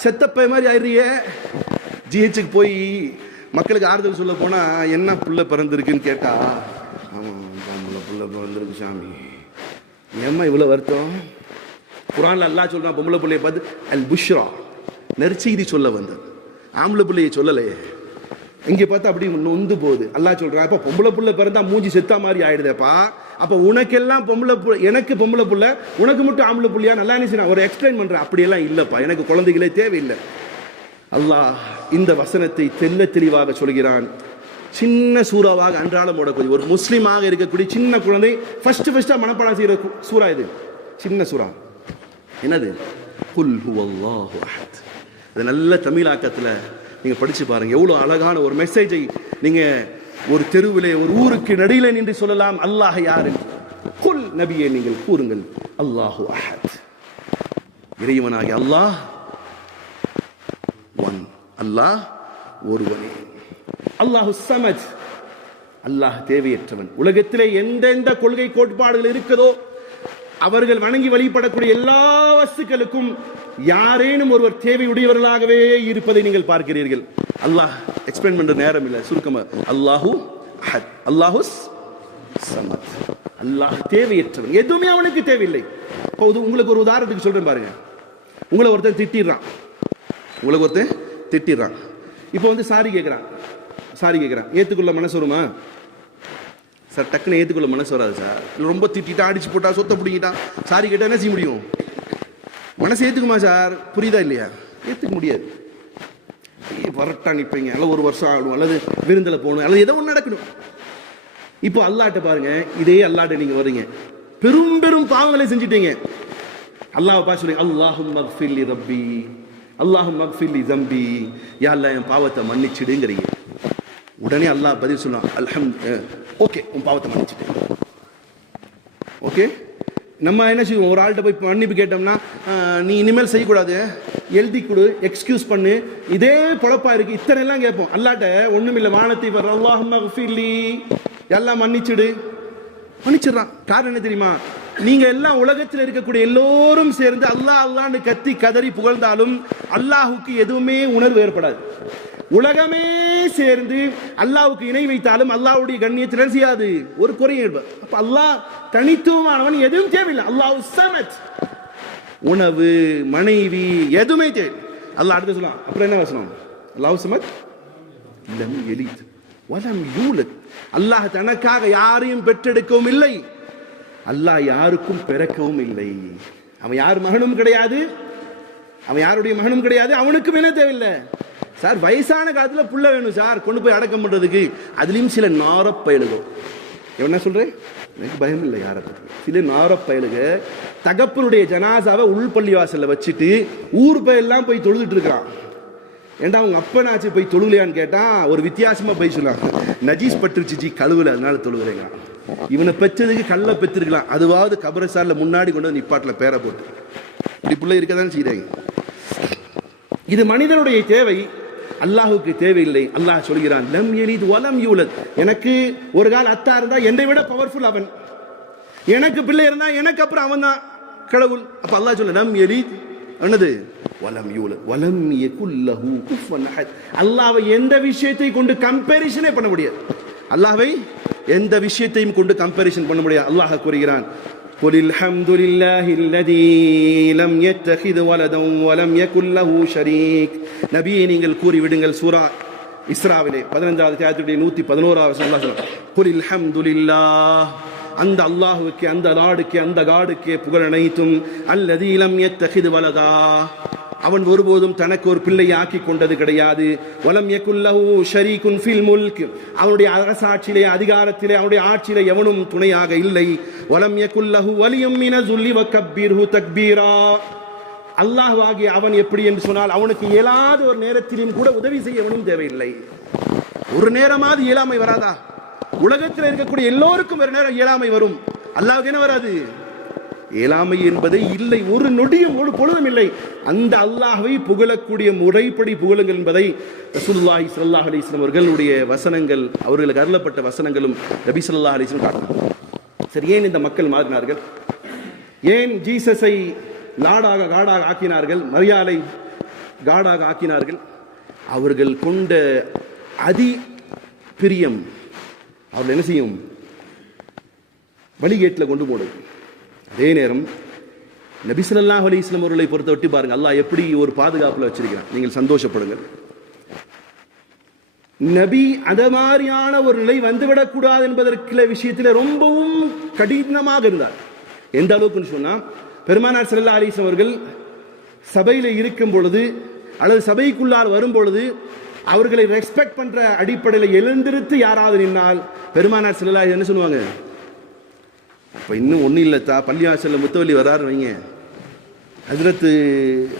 செத்தப்ப மாதிரி ஆயிடுறிய. ஜிஹெச்சுக்கு போய் மக்களுக்கு ஆறுதல் சொல்ல போனா என்ன புள்ள பிறந்திருக்குன்னு கேட்டா, ஆமாம் பொம்பளை புள்ள பிறந்திருக்கு சாமி, ஏம்மா இவ்வளோ வருத்தம்? குர்ஆன்ல அல்லாஹ் சொல்றான், பொம்பளை பிள்ளையை பார்த்து அல் புஷ்ரா, நற்செய்தி சொல்ல வந்தது, ஆம்பளை பிள்ளையை சொல்லலையே. இங்கே பார்த்தா அப்படி நொந்து போகுது. அல்லாஹ் சொல்றான், இப்போ பொம்பளை புள்ள பிறந்தா மூஞ்சி செத்தா மாதிரி ஆயிடுதேப்பா, அப்ப உனக்கெல்லாம் பொம்பளை எனக்கு பொம்பளை புள்ள, உனக்கு மட்டும் ஆம்பளை புள்ளியா? நல்லா நினைச்சு ஒரு எக்ஸ்பிளைன் பண்றேன். அப்படியெல்லாம் இல்லப்பா, எனக்கு குழந்தைகளே தேவையில்லை. அல்லாஹ் இந்த வசனத்தை தெல்ல தெளிவாக சொல்கிறான். சின்ன சூறாவாக அன்றாடம் ஓடக்கூடிய ஒரு முஸ்லீமாக இருக்கக்கூடிய சின்ன குழந்தை ஃபர்ஸ்டா மனப்பாடம் செய்யற சூறா இது. சின்ன சூறா என்னது? குல் ஹுவல்லாஹு அஹத். இது நல்ல தமிழாக்கத்தில் நீங்க படிச்சு பாருங்க. எவ்வளவு அழகான ஒரு மெசேஜை நீங்க ஒரு தெருவிலே ஒரு ஊருக்கு நடுவிலே நின்று சொல்லலாம். அல்லாஹ் யாரு? குல் நபியே நீங்கள் கூறுங்கள், அல்லாஹு அஹத், இறைவனாகிய அல்லாஹ் ஒன், அல்லாஹ் ஒருவனே. அல்லாஹு சமத், அல்லாஹ் தேவையற்றவன். உலகத்திலே எந்தெந்த கொள்கை கோட்பாடுகள் இருக்குதோ அவர்கள் வணங்கி வழிபடக்கூடிய எல்லா வஸ்துக்களுக்கும் யாரேனும் ஒருவர் தேவையுடையவர்களாகவே இருப்பதை நீங்கள் பார்க்கிறீர்கள். அல்லாஹ் எக்ஸ்பிளைன் பண்ற நேரம் இல்லை, சுருக்கமா அல்லாஹு அஹத், அல்லாஹு சமத், அல்லாஹ் தேவையற்றவன், எதுவுமே அவனுக்கு தேவையில்லை. உங்களுக்கு ஒரு உதாரணத்துக்கு சொல்றேன் பாருங்க. உங்களை ஒருத்தன் திட்டிடுறான், இப்போ வந்து சாரி கேட்குறான், ஏற்றுக்கொள்ள மனசு வருமா சார்? டக்குன்னு ஏற்றுக்கொள்ள மனசு வராது சார். ரொம்ப திட்டா, அடிச்சு போட்டா, சொத்தை பிடிக்கிட்டான், சாரி கேட்டா என்ன செய்ய முடியும்? மனசு ஏற்றுக்குமா சார்? புரியுதா இல்லையா? ஏற்றுக்க முடியாது. வரட்டா நிற்பீங்க, அல்லது ஒரு வருஷம் ஆகணும், அல்லது விருந்தில் போகணும், அல்லது ஏதோ ஒன்று நடக்கணும். இப்போ அல்லாட்ட பாருங்க, இதே அல்லாட்ட நீங்க வரீங்க, பெரும் பெரும் பாவங்களை செஞ்சிட்டீங்க. அல்லாஹ் பார்த்து சொல்லுங்க, அல்லாஹும் மக்ஃபிர் லி ரப்பி, அல்லாஹும் மக்ஃபிர் லி தம்பி, யா அல்லாஹ் என் பாவத்தை மன்னிச்சிடுங்கிறீங்க. உடனே அல்லாஹ் பதில் சொல்லலாம், ஓகே உன் பாவத்தை மன்னிச்சிட்டேன். ஓகே, நம்ம என்ன செய்வோம்? ஒரு ஆள்கிட்ட போய் மன்னிப்பு கேட்டோம்னா, நீ இனிமேல் செய்யக்கூடாது, எழுதி கொடு, எக்ஸ்கியூஸ் பண்ணு, இதே பொழப்பா இருக்கு, இத்தனை எல்லாம் கேட்போம். அல்லாட்ட ஒண்ணும் இல்லை, வானத்தை வர அல்லாஹும் மக்ஃபிர் லி, எல்லாம் மன்னிச்சிடுறான். காரணம் என்ன தெரியுமா? நீங்க எல்லாம் உலகத்தில் இருக்கக்கூடிய எல்லோரும் சேர்ந்து அல்லாஹ் அல்லாஹ்னு கத்தி கதறி புகழ்ந்தாலும் அல்லாஹுக்கு எதுவுமே உணர்வு ஏற்படாது. உலகமே சேர்ந்து அல்லாஹ்வுக்கு இணை வைத்தாலும் அல்லாஹ்வுடைய கண்ணியத்தில் செய்யாது, ஒரு குறையும். அப்ப அல்லாஹ் தனித்துவமானவன், எதுவும் தேவையில்லை. அல்லாஹ் சமத், உணவு, மனைவி எதுவுமே தேவை. அல்லாஹ் அடுத்து சொல்லலாம். அப்புறம் என்ன வசனம்? அல்லாஹ் சமத் லம் யலித் வலம் யூலத், அல்லாஹ் தனக்காக யாரையும் பெற்றெடுக்கவும் இல்லை, அல்லாஹ் யாருக்கும் பிறக்கவும் இல்லை. அவன் யார் மகனும் கிடையாது, அவன் யாருடைய மகனும் கிடையாது, அவனுக்கும் என்ன தேவையில்லை சார். வயசான காலத்துல புள்ள வேணும் சார், கொண்டு போய் அடக்கம் பண்றதுக்கு. அதுலயும் சில நாரப்பயலுக, என்ன சொல்றேன், எனக்கு பயம் இல்லை யாரை பத்தி. சில நாரப்பயலுக தகப்பனுடைய ஜனாசாவை உள்பள்ளி வாசல்ல வச்சுட்டு ஊர் பயிரெல்லாம் போய் தொழுதுட்டு இருக்கான். ஏண்டா உங்க அப்பனாச்சு போய் தொழுலையான்னு கேட்டா ஒரு வித்தியாசமா போய் சொல்லாங்க, நஜீஸ் பட்டுருச்சு கழுவுல, அதனால தொழுவுறேங்க. இவனை பெற்றதுக்கு கல்ல பெற்றிருக்கலாம், அதுவாவது கபரசார்ல முன்னாடி கொண்டு வந்து நிப்பாட்டில் பேரை போட்டு இப்படி பிள்ளை இருக்கதான் செய்றாங்க. இது மனிதனுடைய தேவை, அல்லாஹுக்கு தேவையில்லை. அல்லாஹ் சொல்கிறான், லம் யலித் வலம் யூலத், எனக்கு ஒரு கால் அத்தா இருந்தா என்னை விட பவர்ஃபுல் அவன், எனக்கு பிள்ளை இருந்தா எனக்கு அப்புறம் அவன் தான் கடவுள். அப்ப அல்லாஹ் சொல்ல, லம் யலித் என்னது, வலம் யூலத் வலம் யகுல் லஹு குஃபுவன் அஹத். அல்லாஹ்வை எந்த விஷயத்தை கொண்டு கம்பேரிஷனே பண்ண முடியாது, அல்லாஹ்வை எந்த விஷயத்தையும் கொண்டு கம்பேரிஷன் பண்ண முடியாது. அல்லாஹ் கூறுகிறான், قل الحمد لله الذي لم يتخذ ولدا ولم يكن له شريك. நபியே நீங்கள் கூறி விடுங்கள், சூரா இஸ்ராவிலே 15வது அத்தியாயத்திலே 111வது வசனம் அல்லாஹ் சொல்றார், قل الحمد لله, அந்த அல்லாஹ்வுக்கே, அந்த நாடுக்கே, அந்த காடுக்கே புகழ் அனைத்தும், அல்லதி லம் யத்தகிது வலதா, அவன் ஒருபோதும் தனக்கு ஒரு பிள்ளையை ஆக்கி கொண்டது கிடையாது, வலம் யகுல் லஹு ஷரீகுன் ஃபில் முல்க், அவனுடைய அரசாட்சியிலே, அதிகாரத்திலே, அவனுடைய ஆட்சியிலே எவனும் துணையாக இல்லை, வலம் யகுல் லஹு வலியும் மினல் ஸுல்லி வகப்பிர்ஹு தக்பீரா. அல்லாஹ் ஆகிய அவன் எப்படி என்று சொன்னால், அவனுக்கு இயலாத ஒரு நேரத்திலும் கூட உதவி செய்ய எவனும் தேவையில்லை. ஒரு நேரமாவது இயலாமை வராதா? உலகத்தில் இருக்கக்கூடிய எல்லோருக்கும் ஒரு நேரம் இயலாமை வரும், அல்லாஹ்வுக்கு என்ன வராது? இயலாமை என்பதை இல்லை, ஒரு நொடியும் ஒரு பொழுதும் இல்லை. அந்த அல்லாஹ்வை புகழக்கூடிய முறைப்படி புகழுங்கள் என்பதை ரசூலுல்லாஹி ஸல்லல்லாஹு அலைஹி வஸல்லம் அவர்களுடைய வசனங்கள், அவர்களுக்கு அருளப்பட்ட வசனங்களும் நபி ஸல்லல்லாஹு அலைஹி வஸல்லம் காட்டுறாங்க. சரி, ஏன் இந்த மக்கள் மாறினார்கள்? ஏன் ஜீசஸை லாடாக காடாக ஆக்கினார்கள், மரியாதை காடாக ஆக்கினார்கள்? அவர்கள் கொண்ட அதி பிரியம் அவர்கள் என்ன செய்யும்? வழிகேட்டில் கொண்டு போடுது. அதே நேரம் நபி ஸல்லல்லாஹு அலைஹி வஸல்லம் அவர்களை பொறுத்தவரை பாருங்க, அல்லாஹ் எப்படி ஒரு பாதுகாப்புல வச்சிருக்கிறான். நீங்கள் சந்தோஷப்படுங்கள். நபி அத மாதிரியான ஒரு நிலை வந்துவிடக்கூடாது என்பதற்கு விஷயத்தில் ரொம்பவும் கடினமாக இருந்தார். எந்த அளவுக்கு சொன்னா, பெருமானார் ஸல்லல்லாஹு அலைஹி வஸல்லம் அவர்கள் சபையில் இருக்கும் பொழுது அல்லது சபைக்குள்ளால் வரும் பொழுது அவர்களை ரெஸ்பெக்ட் பண்ற அடிப்படையில் எழுந்திருத்து யாராவது நின்னால் பெருமானார் ஸல்லல்லாஹு அலைஹி வஸல்லம் என்ன சொல்லுவாங்க, அப்ப இன்னும் ஒன்றும் இல்லைத்தா, பள்ளிவாசல்ல முத்தவல்லி வராரு வைங்க, ஹஜ்ரத்து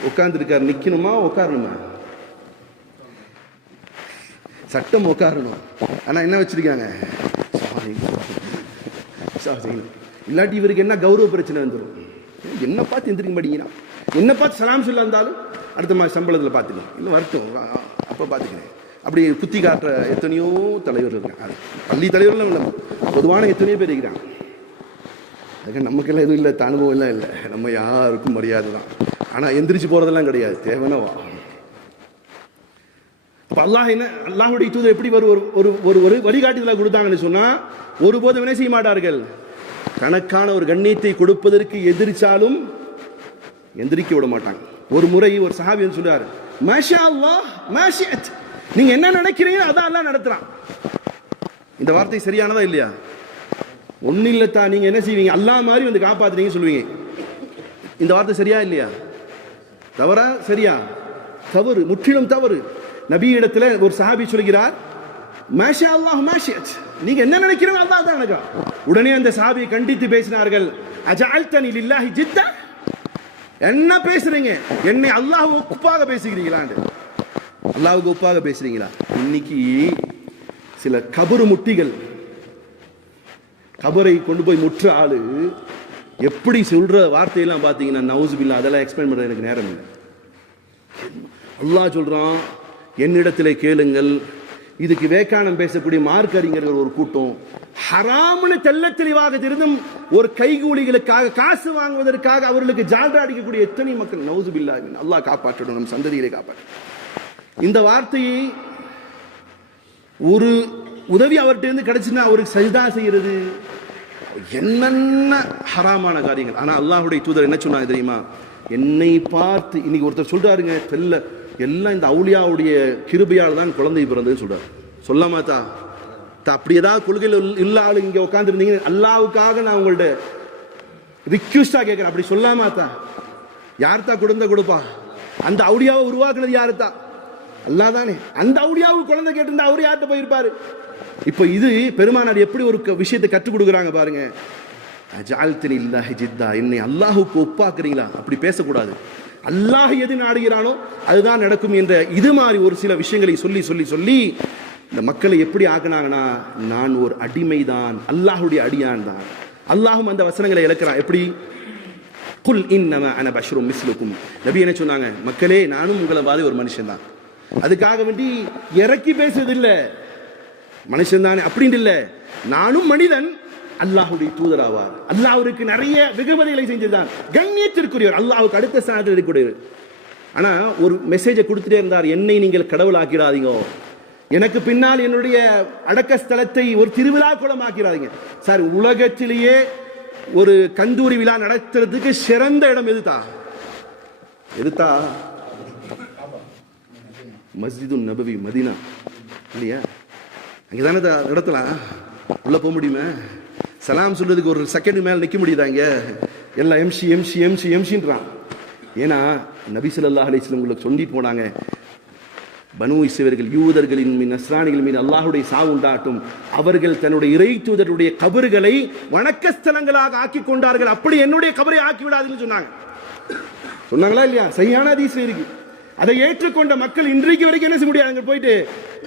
உட்கார்ந்துருக்காரு, நிக்கணுமா உட்காரணுமா? சட்டம் உட்காரணும். ஆனா என்ன வச்சிருக்காங்க, இல்லாட்டி இவருக்கு என்ன கௌரவ பிரச்சனை வந்துடும். என்ன பார்த்து எந்திரிக்க மாட்டீங்கன்னா, என்ன பார்த்து சலாம் சொல்ல இருந்தாலும் அடுத்த மாதிரி சம்பளத்தில் பார்த்துக்கலாம், இன்னும் வரட்டும் அப்போ பார்த்துக்கிறேன், அப்படி குத்தி காட்டுற எத்தனையோ தலைவர்கள் இருக்காங்க. பள்ளி தலைவர்கள் இல்லை, பொதுவான எத்தனையோ பேர் இருக்கிறாங்க. அதுக்கு நமக்கெல்லாம் எதுவும் இல்லை, அனுபவம் எல்லாம் இல்லை, நம்ம யாருக்கும் மரியாதை தான். ஆனால் எந்திரிச்சு போகிறதெல்லாம் கிடையாது, தேவைனவா. அப்போ அல்லாஹுடைய தூதர் எப்படி ஒரு வழிகாட்டுதலை கொடுத்தாங்கன்னு சொன்னால், ஒருபோதும் என்ன செய்ய மாட்டார்கள், தனக்கான ஒரு கண்ணியத்தை கொடுப்பதற்கு எதிர்த்தாலும் எந்திரிக்க விட மாட்டாங்க. ஒரு முறை ஒரு சஹாபி சொல்றாரு, மாஷா அல்லாஹ் மா ஷிஅத், நீங்க என்ன நினைக்கிறீங்களோ அதான் அல்லாஹ் நடத்துறான். இந்த வார்த்தை சரியானதா இல்லையா? ஒன்னும் இல்லத்தா, நீங்க என்ன செய்வீங்க, அல்லாஹ் மாதிரி வந்து காப்பாத்துறீங்க சொல்லுவீங்க. இந்த வார்த்தை சரியா இல்லையா? தவறா சரியா? தவறு, முற்றிலும் தவறு. நபி இடத்துல ஒரு சஹாபி சொல்கிறார், மாஷா அல்லாஹ் மா ஷிஅத், நீங்க என்ன நினைக்கிறீங்க அல்லாஹ் தான் நினைக்கிறான். உடனே அந்த சஹாபியை கண்டித்து பேசினார்கள், அஜஅல்தனி லில்லாஹி ஜித்தா, என்ன பேசுறீங்க, என்னை அல்லாஹ்வுக்கு ஒப்பாக பேசுகிறீங்களா? அல்லாஹ்வுக்கு ஒப்பாக பேசுறீங்களா? இன்னைக்கு சில கபரு முட்டிகள், கபரை கொண்டு போய் முற்ற ஆளு எப்படி சொல்ற வார்த்தையெல்லாம் பார்த்தீங்கன்னா, நவுசுபில்லா, அதெல்லாம் எக்ஸ்பிளைன் பண்ற எனக்கு நேரம் இல்லை. அல்லாஹ் சொல்றான், என்னிடத்திலே கேளுங்கள். இதுக்கு வேக்கானம் பேசக்கூடிய மார்க் அறிஞர்கள் ஒரு கூட்டம் ஹராம்னு தெல்ல தெளிவாக தெரிந்தும் ஒரு கைகூலிகளுக்காக காசு வாங்குவதற்காக அவர்களுக்கு ஜால்ரா அடிக்கக்கூடிய எத்தனை மக்கள், நவுசுபில்லா, அல்லாஹ் காப்பாற்றணும், நம் சந்ததிகளை காப்பாற்ற. இந்த வார்த்தையை ஒரு உதவி அவர்கிட்ட இருந்து கிடைச்சுன்னா அவருக்கு சஜ்தா செய்யறது என்னென்ன ஹராமான காரியங்கள். ஆனா அல்லாஹ்வுடைய தூதர் என்ன சொன்னாங்க தெரியுமா? என்னை பார்த்து இன்னைக்கு ஒருத்தர் சொல்றாருங்க, தெல்ல எல்லாம் இந்த அவுலியாவுடைய கிருபையால் தான் குழந்தை பிறந்ததுன்னு சொல்றாரு. சொல்லாமாத்தா அப்படி ஏதாவது கொள்கையில் இல்லாத இங்க உட்காந்துருந்தீங்க, அல்லாவுக்காக நான் உங்கள்ட்ட ரிக்வெஸ்டா கேட்கிறேன், அப்படி சொல்லாமாத்தா? யார்த்தா குழந்தை கொடுப்பா? அந்த அவுலியாவை உருவாக்குனது யாருத்தா? அல்லாஹ் தானே. அந்த அவுலியாவுக்கு குழந்தை கேட்டிருந்தா அவரு யார்கிட்ட போயிருப்பாரு? இப்ப இது பெருமானார் எப்படி ஒரு விஷயத்தை கற்றுக் கொடுக்குறாங்க பாருங்க. அஜஅல்தனி லில்லாஹி ஜித்தா, என்னை அல்லாஹ்வுக்கு ஒப்பாக்குறீங்களா? அப்படி பேசக்கூடாது. அல்லாஹ் எது நாடுகிறானோ அதுதான் நடக்கும் என்ற இது மாதிரி ஒரு சில விஷயங்களை சொல்லி சொல்லி சொல்லி இந்த மக்களை எப்படி ஆக்குனாங்கன்னா, நான் ஒரு அடிமைதான், அல்லாஹ்வுடைய அடியான் தான். அல்லாஹும் அந்த வசனங்களை இழக்கிறான். எப்படி? குல் இன்னமா அன பஷரும் மிஸ்லுக்கும். நபி என்ன சொன்னாங்க? மக்களே, நானும் உங்களை மாதிரி ஒரு மனுஷன் தான். அதுக்காக வேண்டி இறக்கி பேசுறது இல்லை, மனுஷன் தானே அப்படின்னு இல்லை, நானும் மனிதன், அல்லாஹ்வுடைய தூதராவார். அல்லாஹ்வுக்கு நிறைய வெகுமதிகளை செஞ்சதுதான், கண்ணியத்திற்குரியவர், அல்லாஹ்வுக்கு அடுத்த ஸ்தானத்தில் இருக்கக்கூடியவர். ஆனா ஒரு மெசேஜை கொடுத்துட்டே இருந்தார், என்னை நீங்கள் கடவுள் ஆக்கிடாதீங்க, எனக்கு பின்னால் என்னுடைய அடக்க ஸ்தலத்தை ஒரு திருவிழா குளம் ஆக்கிறாதீங்க. சார், உலகத்திலேயே ஒரு கந்தூரி விழா நடத்துறதுக்கு சிறந்த இடம் எதுதா? மஸ்ஜிது நபவி, மதீனா இல்லையா? அங்கதானே நடத்தலாம். உள்ள போக முடியுமா? சலாம் சொல்றதுக்கு ஒரு செகண்ட் மேல நிக்க முடியுதாங்க? எல்லாம் எம்சி எம்சி எம்சி எம்சின்றான். ஏன்னா நபி ஸல்லல்லாஹு அலைஹி வஸல்லம் உங்களுக்கு சொல்லிட்டு போனாங்க, பனு இஸ்ரவேலர்கள் யூதர்களின் மீது நஸ்ரானிகள் மீது அல்லாஹ்வுடைய சாவு உண்டாட்டும், அவர்கள் தன்னுடைய இறை தூதருடைய கபறுகளை வணக்க ஸ்தலங்களாக ஆக்கி கொண்டார்கள், அப்படி என்னுடைய கபரை ஆக்கி விடாதுன்னு சொன்னாங்களா இல்லையா? சரியான ஹதீஸ் இருக்கு. அதை ஏற்றுக்கொண்ட மக்கள் இன்றைக்கு வரைக்கும் என்ன செய்ய முடியாது? அங்க போயிட்டு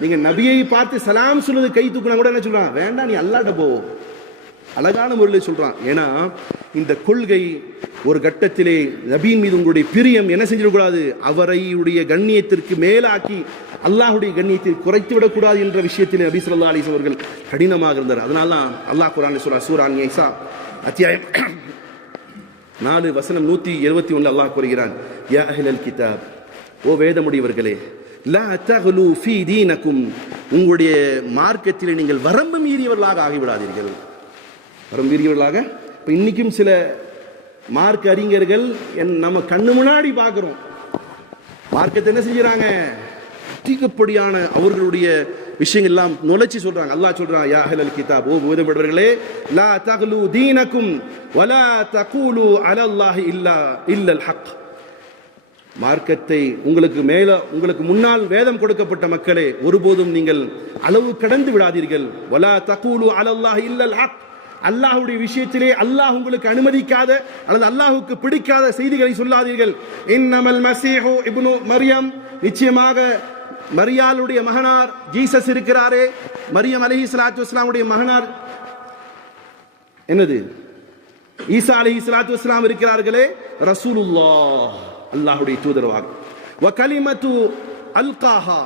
நீங்க நபியை பார்த்து சலாம் சொல்லுது கை தூக்குனா கூட என்ன சொல்றான்? வேண்டாம், நீ அல்லாஹ்ட்ட போ. அழகான முறையில் சொல்றான். ஏன்னா இந்த கொள்கை ஒரு கட்டத்திலே நபியின் மீது உங்களுடைய பிரியம் என்ன செஞ்சிடக்கூடாது, அவரையுடைய கண்ணியத்திற்கு மேலாக்கி அல்லாஹ்வுடைய கண்ணியத்தை குறைத்து விடக்கூடாது என்ற விஷயத்தில் நபி ஸல்லல்லாஹு அலைஹி வஸல்லம் அவர்கள் கடினமாக இருந்தார். அதனால தான் அல்லாஹ் குர்ஆனில் சொல்றான், சூரா அன்-நிஸா அத்தியாயம் 4 வசனம் 171 அல்லாஹ் கூறுகிறான், யா அஹ்லல் கிதாப், ஓ வேதமுடையவர்களே, லா தக்லு ஃபீ தீனக்கும், உங்களுடைய மார்க்கத்தில் நீங்கள் வரம்பு மீறியவர்களாக ஆகிவிடாதீர்கள். வரம்பு மீறியவர்களாக. இப்போ இன்னைக்கும் சில மார்க்க அறிஞர்கள் நம்ம கண்ணு முன்னாடி பார்க்கிறோம், மார்க்கத்தை என்ன செஞ்சுறாங்க, அதிகப்படியான அவர்களுடைய விஷயங்கள் எல்லாம் நுழைச்சி சொல்றாங்க. அல்லாஹ் சொல்றான், யா அஹ்லல் கிதாப், ஓ வேதப்படுவர்களே, லா தக்லு தீனக்கும் வலா தகூலு அலல்லாஹி இல்லல் ஹக். மார்க்கத்தை உங்களுக்கு முன்னால் வேதம் கொடுக்கப்பட்ட மக்களே, ஒருபோதும் நீங்கள் அளவு கடந்து விடாதீர்கள். வலா தகூலு அலல்லாஹி இல்லல் ஹக். அல்லாஹ்வுடைய விஷயத்திலே அல்லாஹ் உங்களுக்கு அனுமதிக்காத அல்லது அல்லாஹ்வுக்கு பிடிக்காத செய்திகளை சொல்லாதீர்கள். இன்னமல் மஸீஹு இப்னு மரியம், நிச்சயமாக மரியாளுடைய மகனார் ஜீசஸ் இருக்கிறாரே, மரியம் அலைஹிஸ்ஸலாத்து வஸ்ஸலாமுடைய மகனார் என்னது, ஈசா அலைஹிஸ்ஸலாத்து வஸ்ஸலாம் இருக்கிறார்களே, ரசூலுல்லாஹ், அல்லாஹ்வுடைய தூதர்வாக. வ கலிமத்து அல்காஹா,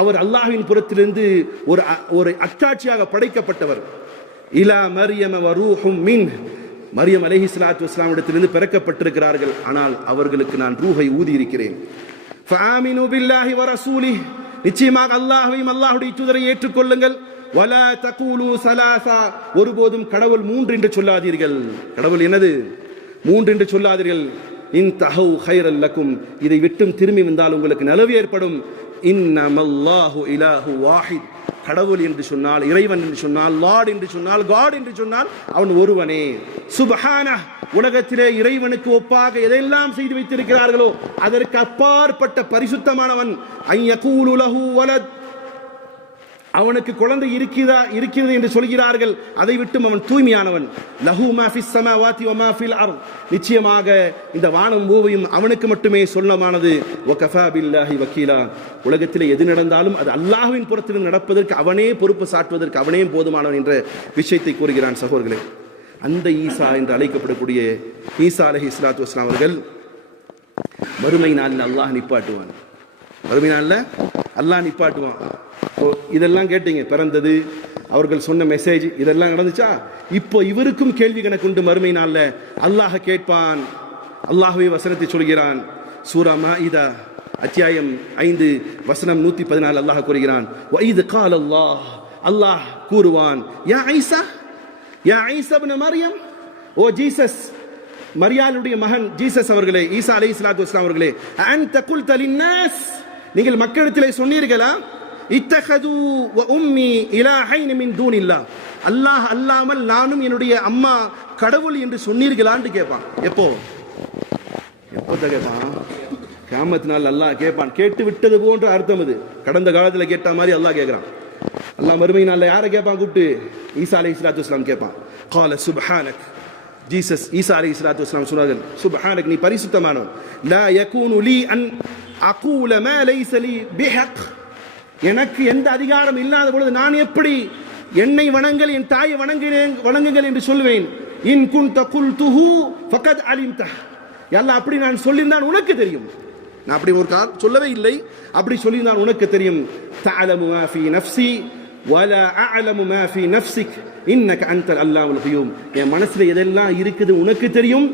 அவர் அல்லாஹ்வின் புறத்திலிருந்து ஒரு அத்தாட்சியாக படைக்கப்பட்டவர். இலா மரியம் வ ரூஹும் மின், மரியம் அலைஹிஸ்ஸலாத்து வஸ்ஸலாமிடத்திலிருந்து பிறக்கப்பட்டிருக்கிறார்கள், ஆனால் அவர்களுக்கு நான் ரூஹை ஊதி இருக்கிறேன். ஃபஆமினு பில்லாஹி வ ரசூலிஹி, நிச்சயமாக அல்லாஹ்வையும் அல்லாஹ்வுடைய தூதரை ஏற்றுக்கொள்ளுங்கள். வலா தகூலு ஸலாஸா, ஒருபோதும் கடவுள் 3 என்று சொல்லாதீர்கள். கடவுள் என்னது 3 என்று சொல்லாதீர்கள். இன் தஹு கைரல் லக்கும், இதை விட்டும் திரும்பி வந்தால் உங்களுக்கு நலவு ஏற்படும். இன்னமல்லாஹு இலாஹு வாஹித், கடவுள் என்று சொன்னால், இறைவன் என்று சொன்னால், லார்ட் என்று சொன்னால், காட் என்று சொன்னால் அவன் ஒருவனே. சுப்ஹானஹ், உலகத்திலே இறைவனுக்கு ஒப்பாக எதெல்லாம் செய்து வைத்திருக்கிறார்களோ அதற்கு அப்பாற்பட்ட பரிசுத்தமானவன். ஐயகூலு லஹு வலத், அவனுக்கு குழந்தை இருக்கிறது என்று சொல்கிறார்கள், அதை விட்டும் அவன் தூய்மையானவன். லஹு மா ஃபிஸ் ஸமாவாதி வ மா ஃபில் அர்த், நிச்சயமாக இந்த வானம் பூமியும் அவனுக்கு மட்டுமே சொந்தமானது. வ கஃபா பில்லாஹி வக்கீலா, உலகத்தில் எது நடந்தாலும் அது அல்லாஹ்வின் புறத்தில் நடப்பதற்கு அவனே பொறுப்பு சாட்டுவதற்கு அவனே போதுமானவன் என்ற விஷயத்தை கூறுகிறான். சகோதரர்களே, அந்த ஈசா என்று அழைக்கப்படக்கூடிய ஈசா அலைஹிஸ்ஸலாத்து வஸ்ஸலாம் அவர்கள் மறுமை நாளில் அல்லாஹ் நிப்பாட்டுவான். மறுமை நாளில் அல்லாஹ் நிப்பாட்டுவான். இதெல்லாம் கேட்டீங்க, பிறந்தது, அவர்கள் சொன்ன மெசேஜ், இதெல்லாம் நடந்துச்சா? இப்போ இவருக்கும் கேள்வி கணக்குண்டு. மறுமை நாள்ல அல்லாஹ் கேட்பான். அல்லாஹ்வே வசனத்தை சொல்கிறான். சூரா மாஇதா அத்தியாயம் 5 வசனம் 114 அல்லாஹ் கூறுகிறான், வஇத் கால அல்லாஹ், அல்லாஹ் கூறுவான், யா ஈசா, யா ஈசா இப்னு மரியம், ஓ ஜீசஸ், மரியாளுடைய மகன் ஜீசஸ் அவர்களே, ஈசா அலைஹிஸ்ஸலாத்து வஸ்ஸலாம் அவர்களே, அன்த குல்த லின்னாஸ், நீங்கள் மக்களிடத்திலே சொன்னீர்களா, இத்தகது வ உம்மி இலாஹைன் மின் தூனில்லாஹ், அல்லாஹ் அல்லாமல் நானும் என்னுடைய அம்மா கடவுள் என்று சொன்னீர்களான்னு கேட்பான். எப்போ கேட்பான்? கியாமத் நாள் அல்லாஹ் கேட்பான். கேட்டு விட்டது போன்ற அர்த்தம் இது. கடந்த காலத்தில் கேட்ட மாதிரி அல்லாஹ் கேட்கிறான். அல்லாஹ் மறுமை நாள்ல யாரை கேட்பான்? கூப்பிட்டு ஈசா அலைஹிஸ்ஸலாத்து வஸ்ஸலாம் கேட்பான். கால சுப்ஹானக், ஜீசஸ் ஈசா அலைஹிஸ்ஸலாத்து வஸ்ஸலாம் சொன்னார்கள், சுப்ஹானக், நீ பரிசுத்தமானவன். லா யகூனு லீ அன் அகூல மா லைஸ லீ பிஹக், எனக்கு எந்த அதிகாரம் இல்லாத பொழுது நான் எப்படி என்னை வணங்கல், என் தாயை வணங்குங்கள் என்று சொல்வேன். இன் குன்த குல்துஹு ஃபகத் அலிம்தஹ், அல்லாஹ் அப்படி நான் சொல்லியிருந்தான் உனக்கு தெரியும். நான் அப்படி ஒரு சொல்லவே இல்லை, அப்படி சொல்லியிருந்தான் உனக்கு தெரியும். தஅலமு மா ஃபீ நஃப்ஸி வலா அஅலமு மா ஃபீ நஃப்ஸிக் இன்னக அன்தல் அல்லாஹுல் கய்யூம், என் மனசுல எதெல்லாம் இருக்குது உனக்கு தெரியும்,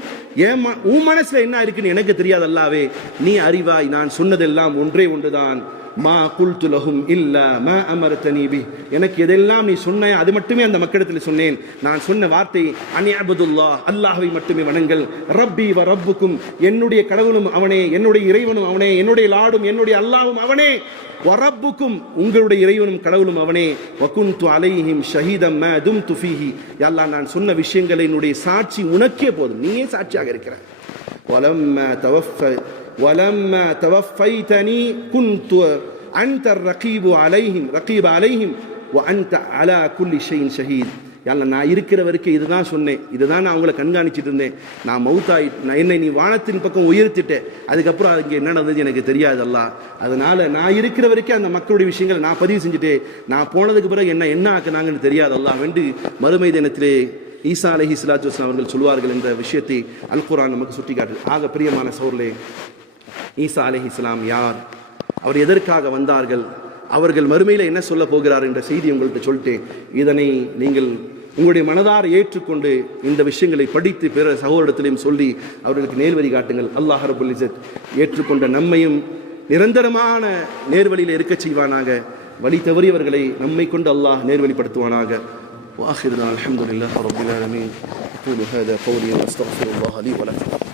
உன் மனசுல என்ன இருக்குன்னு எனக்கு தெரியாது. அல்லாவே நீ அறிவாய், நான் சொன்னதெல்லாம் ஒன்றே ஒன்றுதான். மா குல்து லஹும் இல்லா மா அமர்தனி பி, எனக்கு எதெல்லாம் நீ சொன்ன அது மட்டுமே அந்த மக்களிடத்தில் சொன்னேன். நான் சொன்ன வார்த்தை அன் இஅ்புதுல்லாஹ், அல்லாஹ்வை மட்டுமே வணங்கல். ரப்பி வ ரப்புக்கும், என்னுடைய கடவுளும் அவனே, என்னுடைய இறைவனும் அவனே, என்னுடைய லாடும் என்னுடைய அல்லாஹ்வும் அவனே. வ ரப்புக்கும், உங்களுடைய இறைவனும் கடவுளும் அவனே. வ குன்து அலைஹிம் ஷஹீதம் மா தும்து ஃபீஹி, யா அல்லாஹ் நான் சொன்ன விஷயங்களை என்னுடைய சாட்சி உனக்கே போதும், நீயே சாட்சியாக இருக்கிறாய். வலம்மா தவஃபைதனி குன்து அன்த ரகீபு அலைஹிம் வ அன்த அலா குல்லி ஷைஇன் ஷஹீத், யா அல்லாஹ் நான் இருக்கிற வரைக்கும் இதுதான் சொன்னேன், இதுதான் நான் அவங்கள கண்காணிச்சிட்டு இருந்தேன். நான் மௌத்தாய் என்னை நீ வானத்தின் பக்கம் உயர்த்திட்டேன், அதுக்கப்புறம் அங்கே என்ன நடந்தது எனக்கு தெரியாது அல்லாஹ். அதனால நான் இருக்கிற வரைக்கும் அந்த மக்களுடைய விஷயங்களை நான் பதிவு செஞ்சுட்டேன், நான் போனதுக்கு பிறகு என்ன ஆக்குனாங்கன்னு தெரியாது அல்லாஹ் வென்று மறுமை தினத்திலே ஈசா அலைஹிஸ்ஸலாத்து வஸ்ஸலாம் அவர்கள் சொல்வார்கள் என்ற விஷயத்தை அல் குர்ஆன் நமக்கு சுட்டிக்காட்டு. ஆக பிரியமான சகோதரர்களே, ஈசா அலைஹிஸ்ஸலாம் யார், அவர் எதற்காக வந்தார்கள், அவர்கள் மறுமையில் என்ன சொல்ல போகிறார் என்ற செய்தி உங்கள்கிட்ட சொல்லிட்டேன். இதனை நீங்கள் உங்களுடைய மனதார ஏற்றுக்கொண்டு இந்த விஷயங்களை படித்து பிற சகோதரத்திலையும் சொல்லி அவர்களுக்கு நேர்வழி காட்டுங்கள். அல்லாஹ் ரப்புல் இஸ்ஸத் ஏற்றுக்கொண்ட நம்மையும் நிரந்தரமான நேர்வழியில் இருக்க செய்வானாக. வழி தவறியவர்களை நம்மை கொண்டு அல்லாஹ் நேர்வழிப்படுத்துவானாக. وآخرنا الحمد لله رب العالمين. أقول هذا قولي وأستغفر الله لي ولكم.